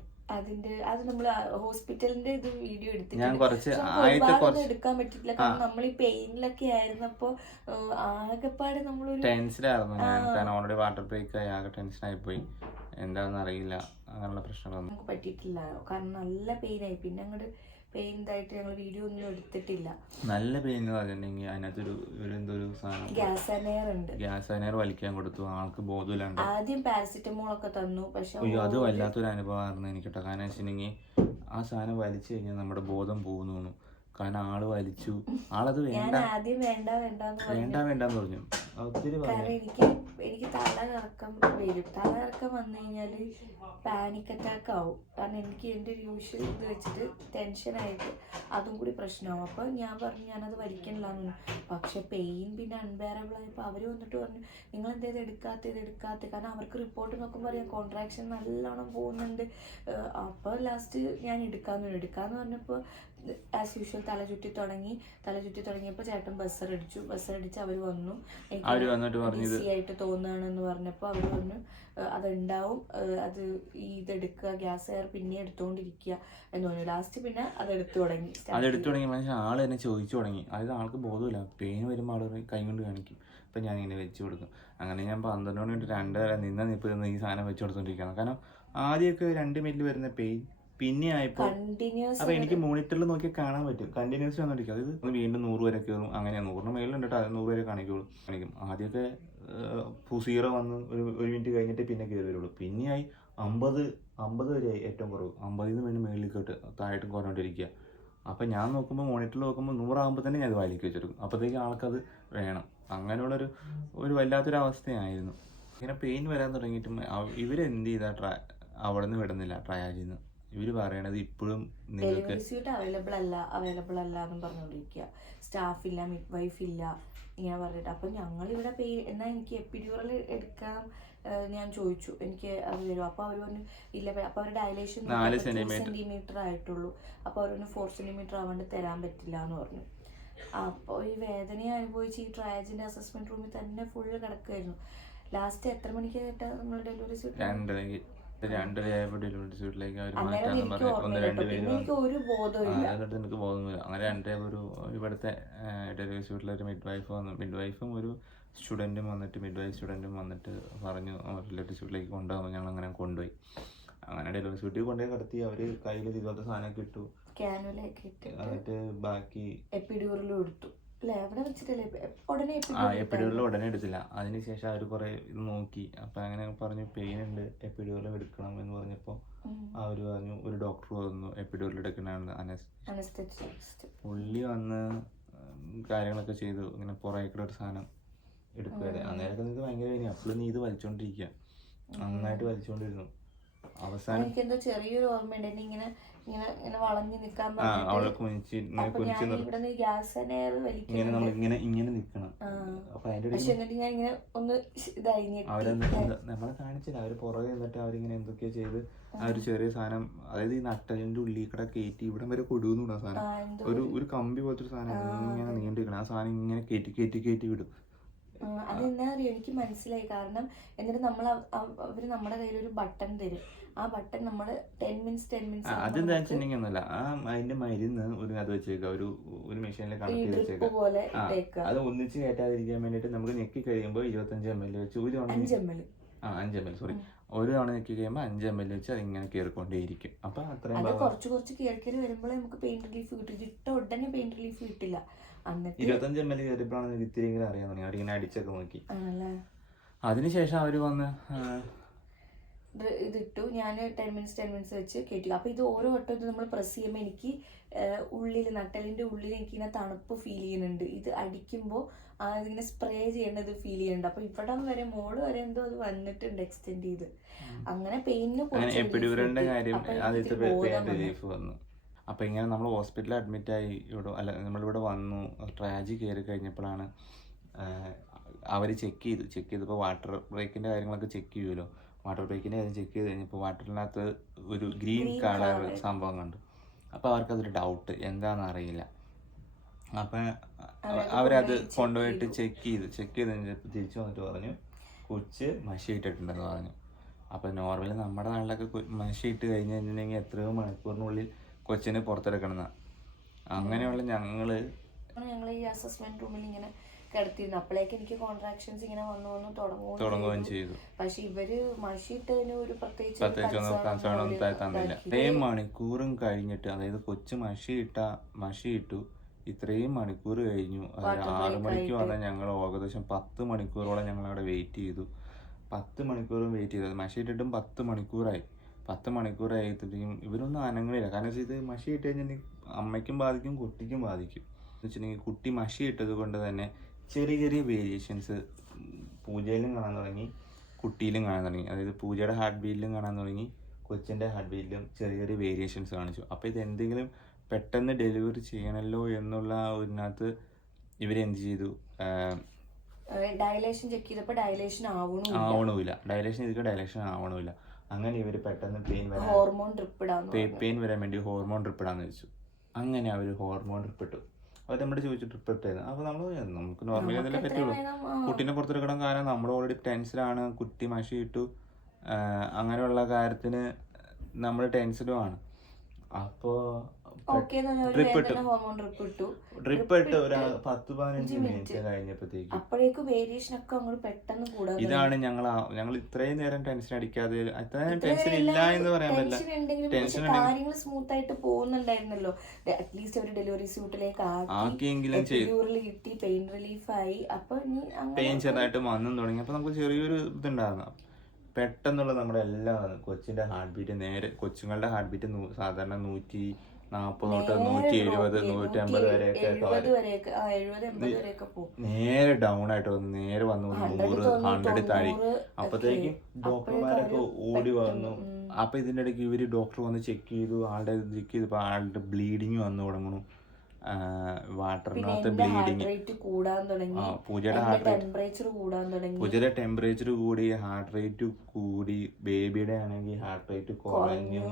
അത് നമ്മൾ ഹോസ്പിറ്റലിന്റെ ഇത് വീഡിയോ എടുത്തിട്ട് എടുക്കാൻ പറ്റില്ല. കാരണം നമ്മൾ ഈ പെയിനിലൊക്കെ ആയിരുന്നപ്പോ ആകെപ്പാട് നമ്മളൊരു ടെൻഷനായിരുന്നു. കാരണം ഓൾറെഡി വാട്ടർ ബ്രേക്ക് ആയി ആകെ ടെൻഷനായി പോയി. എന്താണെന്ന് അറിയില്ല, അങ്ങനെയുള്ള പ്രശ്നങ്ങളൊന്നും നമുക്ക് പറ്റിയിട്ടില്ല. കാരണം നല്ല പെയിനായി. പിന്നെ അങ്ങോട്ട് പെയിൻ ഇതായിട്ട് ഞങ്ങൾ വീഡിയോ ഒന്നും എടുത്തിട്ടില്ല. നല്ല പെയിൻ എന്ന് പറഞ്ഞിട്ടുണ്ടെങ്കിൽ അതിനകത്തൊരു എന്തൊരു സാധനം ഗ്യാസ് അനയർ വലിക്കാൻ കൊടുത്തു. ആൾക്ക് ബോധമില്ലാണ്ട് ആദ്യം പാരസിറ്റമോൾ ഒക്കെ തന്നു. പക്ഷെ അത് വല്ലാത്തൊരു അനുഭവമായിരുന്നു എനിക്ക് കേട്ടോ. കാരണം വെച്ചിട്ടുണ്ടെങ്കിൽ ആ സാധനം വലിച്ചു കഴിഞ്ഞാൽ നമ്മുടെ ബോധം പോകുന്നു. കാരണം ആള് വലിച്ചു, ആളത് വേണ്ടെന്ന് പറഞ്ഞു. ഒത്തിരി എനിക്ക് തലകറക്കം വരും. തലകറക്കം വന്നു കഴിഞ്ഞാൽ പാനിക് അറ്റാക്ക് ആവും. കാരണം എനിക്ക് എൻ്റെ ഒരു യൂഷ്വൽ ഇത് വെച്ചിട്ട് ടെൻഷനായിട്ട് അതും കൂടി പ്രശ്നമാവും. അപ്പോൾ ഞാൻ പറഞ്ഞു ഞാനത് വലിക്കണില്ലാന്ന്. പക്ഷെ പെയിൻ പിന്നെ അൺബെയറബിൾ ആയപ്പോൾ അവർ വന്നിട്ട് പറഞ്ഞു നിങ്ങൾ എന്തേത് എടുക്കാത്ത. കാരണം അവർക്ക് റിപ്പോർട്ട് നോക്കുമ്പോൾ അറിയാം കോൺട്രാക്ഷൻ നല്ലോണം പോകുന്നുണ്ട്. അപ്പോൾ ലാസ്റ്റ് ഞാൻ എടുക്കാന്ന് പറഞ്ഞപ്പോൾ ആസ് യൂഷ്വൽ തല ചുറ്റി തുടങ്ങിയപ്പോൾ ചേട്ടൻ ബസ്സറടിച്ച് അവർ വന്നു. എനിക്ക് ഈസി ആയിട്ട് തോന്നുകയാണെന്ന് പറഞ്ഞപ്പോൾ അവർ പറഞ്ഞു അതുണ്ടാവും, അത് ഇതെടുക്കുക, ഗ്യാസ് എയർ പിന്നെ എടുത്തുകൊണ്ടിരിക്കുക എന്ന് പറഞ്ഞു. ലാസ്റ്റ് പിന്നെ അതെടുത്തു തുടങ്ങി. മനുഷ്യൻ ആൾ തന്നെ ചോദിച്ചു തുടങ്ങി. അതായത് ആൾക്ക് ബോധമില്ല, പെയിൻ വരുമ്പോൾ ആൾ കൈ കൊണ്ട് കാണിക്കും. അപ്പം ഞാൻ ഇങ്ങനെ വെച്ച് കൊടുക്കും. അങ്ങനെ ഞാൻ 12 മണി തൊട്ട് 2 വരെ നിൽക്കുന്ന ഈ സാധനം വെച്ച് കൊടുത്തോണ്ടിരിക്കണം. കാരണം ആദ്യമൊക്കെ 2 മിനിറ്റ് വരുന്ന പെയിൻ പിന്നെ ആയപ്പോൾ അപ്പൊ എനിക്ക് മോണിറ്ററിൽ നോക്കിയാൽ കാണാൻ പറ്റും കണ്ടിന്യൂസ് വന്നോണ്ടിരിക്കും. അതായത് വീണ്ടും 100 വരെ കയറും. അങ്ങനെ 100 മേളിലുണ്ട്, അത് 100 വരെ കാണിക്കും. ആദ്യമൊക്കെ 0 വന്ന് ഒരു മിനിറ്റ് കഴിഞ്ഞിട്ട് പിന്നെ കയറി വരുള്ളൂ. പിന്നെയായി 50 വരെയായി ഏറ്റവും കുറവ്. 50 വേണ്ടി മേളിലേക്കോട്ട് താഴോട്ടും കുറഞ്ഞോണ്ടിരിക്കുക. അപ്പം ഞാൻ നോക്കുമ്പോൾ മോണിറ്ററിൽ നോക്കുമ്പോൾ 100 ആകുമ്പോൾ തന്നെ ഞാൻ അത് വലിക്ക് വെച്ചെടുക്കും. അപ്പോഴത്തേക്ക് ആൾക്കത് വേണം. അങ്ങനെയുള്ളൊരു വലിയാത്തൊരു അവസ്ഥയായിരുന്നു. ഇങ്ങനെ പെയിൻ വരാൻ തുടങ്ങിയിട്ടും ഇവരെന്ത് ചെയ്താൽ അവിടെ നിന്ന് വിടുന്നില്ല ട്രയാജിൽ നിന്ന്. ഇവർ പറയണത് ഇപ്പോഴും നിങ്ങൾക്ക് അവൈലബിൾ അല്ല എന്നും പറഞ്ഞുകൊണ്ടിരിക്കുക. സ്റ്റാഫില്ല, മിഡ് വൈഫ് ഇല്ല ഇങ്ങനെ പറഞ്ഞിട്ട്. അപ്പം ഞങ്ങളിവിടെ എന്നാൽ എനിക്ക് എപ്പിഡ്യൂറൽ എടുക്കാം ഞാൻ ചോദിച്ചു, എനിക്ക് അത് തരും. അപ്പോൾ അവർ പറഞ്ഞു ഇല്ല. അപ്പോൾ അവർ ഡയലേഷൻ 4 സെന്റിമീറ്റർ ആയിട്ടുള്ളൂ. അപ്പോൾ അവർ പറഞ്ഞു 4 സെന്റിമീറ്റർ ആവാണ്ട് തരാൻ പറ്റില്ല എന്ന് പറഞ്ഞു. അപ്പോൾ ഈ വേദനയെ അനുഭവിച്ച് ഈ ട്രയാജിന്റെ അസസ്മെന്റ് റൂമിൽ തന്നെ ഫുള്ള് കിടക്കുമായിരുന്നു. ലാസ്റ്റ് എത്ര മണിക്ക് കേട്ടാ നമ്മൾ ഡെലിവറി സീറ്റ്? 2:30 ഡെലിവറി സീറ്റിലേക്ക് അവർ മാറ്റാന്ന് പറഞ്ഞു. 1-2 പേര് എനിക്ക് ബോധമില്ല. അങ്ങനെ 2 ഇവിടുത്തെ ഡെലിവറി സീറ്റിലൊരു മിഡ് വൈഫ് വന്നു. മിഡ് വൈഫും ഒരു സ്റ്റുഡൻറ്റും വന്നിട്ട് മിഡ് വൈഫ് സ്റ്റുഡൻറ്റും വന്നിട്ട് പറഞ്ഞു ഡെലിവറി സീറ്റിലേക്ക് കൊണ്ടുപോകുമ്പോൾ ഞങ്ങൾ അങ്ങനെ കൊണ്ടുപോയി. അങ്ങനെ ഡെലിവറി സീറ്റിൽ കൊണ്ടുപോയി കിടത്തി. അവർ കയ്യിൽ ഇതുപോലത്തെ സാധനമൊക്കെ ഇട്ടു. എന്നിട്ട് ബാക്കി എപ്പിഡ്യൂറലും എടുത്തു. എപ്പിഡ്യൂറൽ ഉടനെ എടുത്തില്ല. അതിനുശേഷം അവർ കുറെ ഇത് നോക്കി. അപ്പം അങ്ങനെ പറഞ്ഞു പെയിൻ ഉണ്ട്, എപ്പിഡ്യൂറൽ എടുക്കണം എന്ന് പറഞ്ഞപ്പോൾ അവർ പറഞ്ഞു ഒരു ഡോക്ടർ വന്നു എപ്പിഡ്യൂറൽ എടുക്കണമെന്ന്. പുള്ളി വന്ന് കാര്യങ്ങളൊക്കെ ചെയ്തു. ഇങ്ങനെ പുറകേക്കൂടെ ഒരു സാധനം എടുക്കുകയല്ലേ. അന്നേരമൊക്കെ നിങ്ങൾക്ക് ഭയങ്കര വേദന. അപ്പോഴും നീ ഇത് വലിച്ചോണ്ടിരിക്കുക, നന്നായിട്ട് വലിച്ചോണ്ടിരുന്നു. അവസാനം എനിക്കെന്തോ ചെറിയൊരു ഓർമ്മയുണ്ട്. എന്നെ ഇങ്ങനെ ഇങ്ങനെ ഇങ്ങനെ വളഞ്ഞു നിക്കാൻ അവളെ അപ്പൊ ഞാൻ ഇവിടെ നിന്ന് ഗ്യാസ് എയർ വലിക്കുന്നു. നമ്മൾ ഇങ്ങനെ നിക്കണം. അപ്പൊ അതിന്റെ പക്ഷെ എന്നിട്ട് ഞാൻ ഇങ്ങനെ ഒന്ന് ഇതായി നമ്മളെ കാണിച്ചില്ല. അവര് പുറകെ നിന്നിട്ട് അവരിങ്ങനെ എന്തൊക്കെയോ ചെയ്ത് ആ ഒരു ചെറിയ സാധനം, അതായത് ഈ നട്ടലിന്റെ ഉള്ളിൽ കൂടെ കയറ്റി ഇവിടെ വരെ കൊടുക്കുന്ന സാധനം, ഒരു കമ്പി പോലത്തെ ഒരു സാധനം ഇങ്ങനെ നീണ്ടിരിക്കണം. ആ സാധനം ഇങ്ങനെ കയറ്റി വിടും. അതെന്താ അറിയോ, എനിക്ക് മനസ്സിലായി. കാരണം എന്നിട്ട് അവര് നമ്മുടെ കയ്യിൽ ഒരു ബട്ടൺ തരും. ആ ബട്ടൺ നമ്മൾ 10 മിനിറ്റ്സ് അതെന്താ വെച്ചിട്ടുണ്ടെങ്കിൽ ഒന്നുമല്ല, അതിന്റെ മരുന്ന് ഒരു അത് വെച്ചേക്ക, ഒരു മെഷീനിൽ കണക്ട് ചെയ്ത് വെച്ചേക്കാം. അത് ഒന്നിച്ച് കയറ്റാതിരിക്കാൻ വേണ്ടിട്ട് നമുക്ക് ഞെക്കി കഴിയുമ്പോൾ 25 ml വെച്ച് ഒരു തവണ 5 ml സോറി ഒരു തവണ ഞെക്കി കഴിയുമ്പോൾ 5 ml വെച്ച് അതിങ്ങനെ കയറിക്കൊണ്ടേയിരിക്കും. അപ്പൊ അത്രയും കുറച്ച് കയറി വരുമ്പോൾ നമുക്ക് പെയിൻ റിലീഫ് കിട്ടും. ഇട്ട ഉടനെ പെയിൻ റിലീഫ് കിട്ടില്ല. 25 ml കയറിയപ്പോഴാണ് എനിക്ക് ഇത്തിരി അറിയാൻ തുടങ്ങി. അവരിങ്ങനെ അടിച്ചൊക്കെ നോക്കി. അതിനുശേഷം അവര് വന്ന് ഇതിട്ടു. ഞാൻ 10 മിനിറ്റ്സ് വെച്ച് കയറ്റി. അപ്പൊ ഇത് ഓരോ വട്ടം ഇത് നമ്മൾ പ്രസ് ചെയ്യുമ്പോൾ എനിക്ക് ഉള്ളിൽ നട്ടലിന്റെ ഉള്ളിൽ എനിക്ക് ഇങ്ങനെ തണുപ്പ് ഫീൽ ചെയ്യുന്നുണ്ട്. ഇത് അടിക്കുമ്പോൾ അതിങ്ങനെ സ്പ്രേ ചെയ്യേണ്ടത് ഫീൽ ചെയ്യുന്നുണ്ട്. അപ്പൊ ഇവിടം വരെ മോള് വരെ എന്തോ അത് വന്നിട്ടുണ്ട് എക്സ്റ്റെൻഡ് ചെയ്ത്. അങ്ങനെ പെയിനിന് റിലീഫ് വന്നു. അപ്പൊ ഇങ്ങനെ നമ്മൾ ഹോസ്പിറ്റലിൽ അഡ്മിറ്റ് ആയി നമ്മളിവിടെ വന്നു. ട്രാജി കയറി കഴിഞ്ഞപ്പോഴാണ് അവര് ചെക്ക് ചെയ്തപ്പോൾ വാട്ടർ ബ്രേക്കിന്റെ കാര്യങ്ങളൊക്കെ ചെക്ക് ചെയ്യുമല്ലോ. വാട്ടർ ബ്രേക്കിന്റെ കാര്യം ചെക്ക് ചെയ്ത് കഴിഞ്ഞപ്പോൾ വാട്ടറിനകത്ത് ഒരു ഗ്രീൻ കളർ സംഭവം കണ്ടു. അപ്പോൾ അവർക്കതൊരു ഡൗട്ട്, എന്താണെന്ന് അറിയില്ല. അപ്പം അവരത് കൊണ്ടുപോയിട്ട് ചെക്ക് ചെയ്ത് കഴിഞ്ഞപ്പോൾ തിരിച്ചു വന്നിട്ട് പറഞ്ഞു കൊച്ച് മഷി ഇട്ടിട്ടുണ്ടെന്ന് പറഞ്ഞു. അപ്പം നോർമലി നമ്മുടെ നാട്ടിലൊക്കെ മഷി ഇട്ട് കഴിഞ്ഞ് കഴിഞ്ഞിട്ടുണ്ടെങ്കിൽ എത്രയോ മണിക്കൂറിനുള്ളിൽ കൊച്ചിനെ പുറത്തെടുക്കണമെന്നാണ്. അങ്ങനെയുള്ള ഞങ്ങൾ ഈ അസസ്മെന്റ് റൂമിൽ ഇങ്ങനെ കിടത്തിയിരുന്നു. അപ്പോഴേക്ക് എനിക്ക് കോൺട്രാക്ഷൻസ് ഇങ്ങനെ വന്നു തുടങ്ങുകയും ചെയ്തു. പക്ഷെ ഇവര് മഷി ഇട്ടതിന് ഒരു പ്രത്യേകിച്ച് കൺസേൺ ഒന്നും തന്നില്ല. ഇത്രയും മണിക്കൂറും കഴിഞ്ഞിട്ട്, അതായത് കൊച്ചു മഷി ഇട്ടു ഇത്രയും മണിക്കൂർ കഴിഞ്ഞു. അതായത് 6 മണിക്ക് വന്നാൽ ഞങ്ങൾ ഏകദേശം 10 മണിക്കൂറോളം ഞങ്ങളവിടെ വെയിറ്റ് ചെയ്തു. 10 മണിക്കൂറും വെയിറ്റ് ചെയ്തത്. മഷി ഇട്ടിട്ടും 10 മണിക്കൂറായി. 10 മണിക്കൂറായപ്പോഴത്തേക്കും ഇവരൊന്നും അനങ്ങളില്ല. കാരണം ഇത് മഷി ഇട്ട് കഴിഞ്ഞിട്ടുണ്ടെങ്കിൽ അമ്മയ്ക്കും ബാധിക്കും കുട്ടിക്കും ബാധിക്കും. എന്ന് വെച്ചിട്ടുണ്ടെങ്കിൽ കുട്ടി മഷി ഇട്ടത് കൊണ്ട് തന്നെ ചെറിയ വേരിയേഷൻസ് പൂജയിലും കാണാൻ തുടങ്ങി, കുട്ടിയിലും കാണാൻ തുടങ്ങി. അതായത് പൂജയുടെ ഹാർട്ട് ബീറ്റിലും കാണാൻ തുടങ്ങി, കൊച്ചിൻ്റെ ഹാർട്ട് ബീറ്റിലും ചെറിയ വേരിയേഷൻസ് കാണിച്ചു. അപ്പോൾ ഇതെന്തെങ്കിലും പെട്ടെന്ന് ഡെലിവറി ചെയ്യണമല്ലോ എന്നുള്ള ഒരിനകത്ത് ഇവരെന്ത് ചെയ്തു, ഡയലേഷൻ ചെക്ക് ചെയ്തപ്പോൾ ഡയലേഷൻ ആവണമില്ല. ഡയലേഷൻ ആവണമില്ല. അങ്ങനെ ഇവർ പെട്ടെന്ന് പെയിൻ വരാൻ വേണ്ടി ഹോർമോൺ ഡ്രിപ്പ് ഇടാന്ന് വെച്ചു. അങ്ങനെ അവർ ഹോർമോൺ ഡ്രിപ്പ് ഇട്ടു. അവർ നമ്മുടെ ചോദിച്ചു ട്രിപ്പ് ഇട്ടായിരുന്നു. അപ്പോൾ നമുക്ക് നോർമലി അതിലെ പറ്റുള്ളൂ. കുട്ടീനെ പുറത്തെടുക്കണം. കാരണം നമ്മൾ ഓൾറെഡി ടെൻഷനാണ്. കുട്ടി മഷി ഇട്ടു, അങ്ങനെയുള്ള കാര്യത്തിന് നമ്മൾ ടെൻഷനുമാണ്. അപ്പോൾ ഡ്രിപ്പ് ഇട്ട് ഒരു 10-15 മിനിറ്റ് കഴിഞ്ഞപ്പോഴത്തേക്കും ഇതാണ് ഞങ്ങൾ ഇത്രയും നേരം ടെൻഷൻ അടിക്കാതെ, ഇത്രയും ടെൻഷൻ ഇല്ല എന്ന് പറയാൻ പറ്റില്ല. ടെൻഷൻ സ്മൂത്ത് ആയിട്ട് പോകുന്നുണ്ടായിരുന്നല്ലോ. അറ്റ്ലീസ്റ്റ് ഒരു ഡെലിവറി സ്യൂട്ടിലേക്ക് ആക്കിയെങ്കിലും കിട്ടി, പെയിൻ റിലീഫായി. അപ്പൊ പെയിൻ ചെറുതായിട്ട് വന്നും തുടങ്ങി. അപ്പൊ നമുക്ക് ചെറിയൊരു ഇതുണ്ടായിരുന്നു. പെട്ടെന്നുള്ള നമ്മുടെ എല്ലാ കൊച്ചിന്റെ ഹാർട്ട് ബീറ്റ് നേരെ, കൊച്ചുങ്ങളുടെ ഹാർട്ട് ബീറ്റ് സാധാരണ 140 തൊട്ട് 170 150 വരെയൊക്കെ നേരെ ഡൗൺ ആയിട്ട് വന്നു. നേരെ വന്നു 100 താഴെ. അപ്പത്തേക്കും ഡോക്ടർമാരൊക്കെ ഓടി വന്നു. അപ്പൊ ഇതിന്റെ ഇടയ്ക്ക് ഇവര് ഡോക്ടർ വന്ന് ചെക്ക് ചെയ്തു. ചെക്ക് ചെയ്തപ്പോ ആളുടെ ബ്ലീഡിങ് വന്നു തുടങ്ങണു. വാട്ടറിനകത്ത് ബ്ലീഡിങ്, പൂജയുടെ ടെമ്പറേച്ചർ കൂടി, ഹാർട്ട് റേറ്റ് കൂടി, ബേബിയുടെ ആണെങ്കിൽ ഹാർട്ട് റേറ്റ് കുറഞ്ഞു,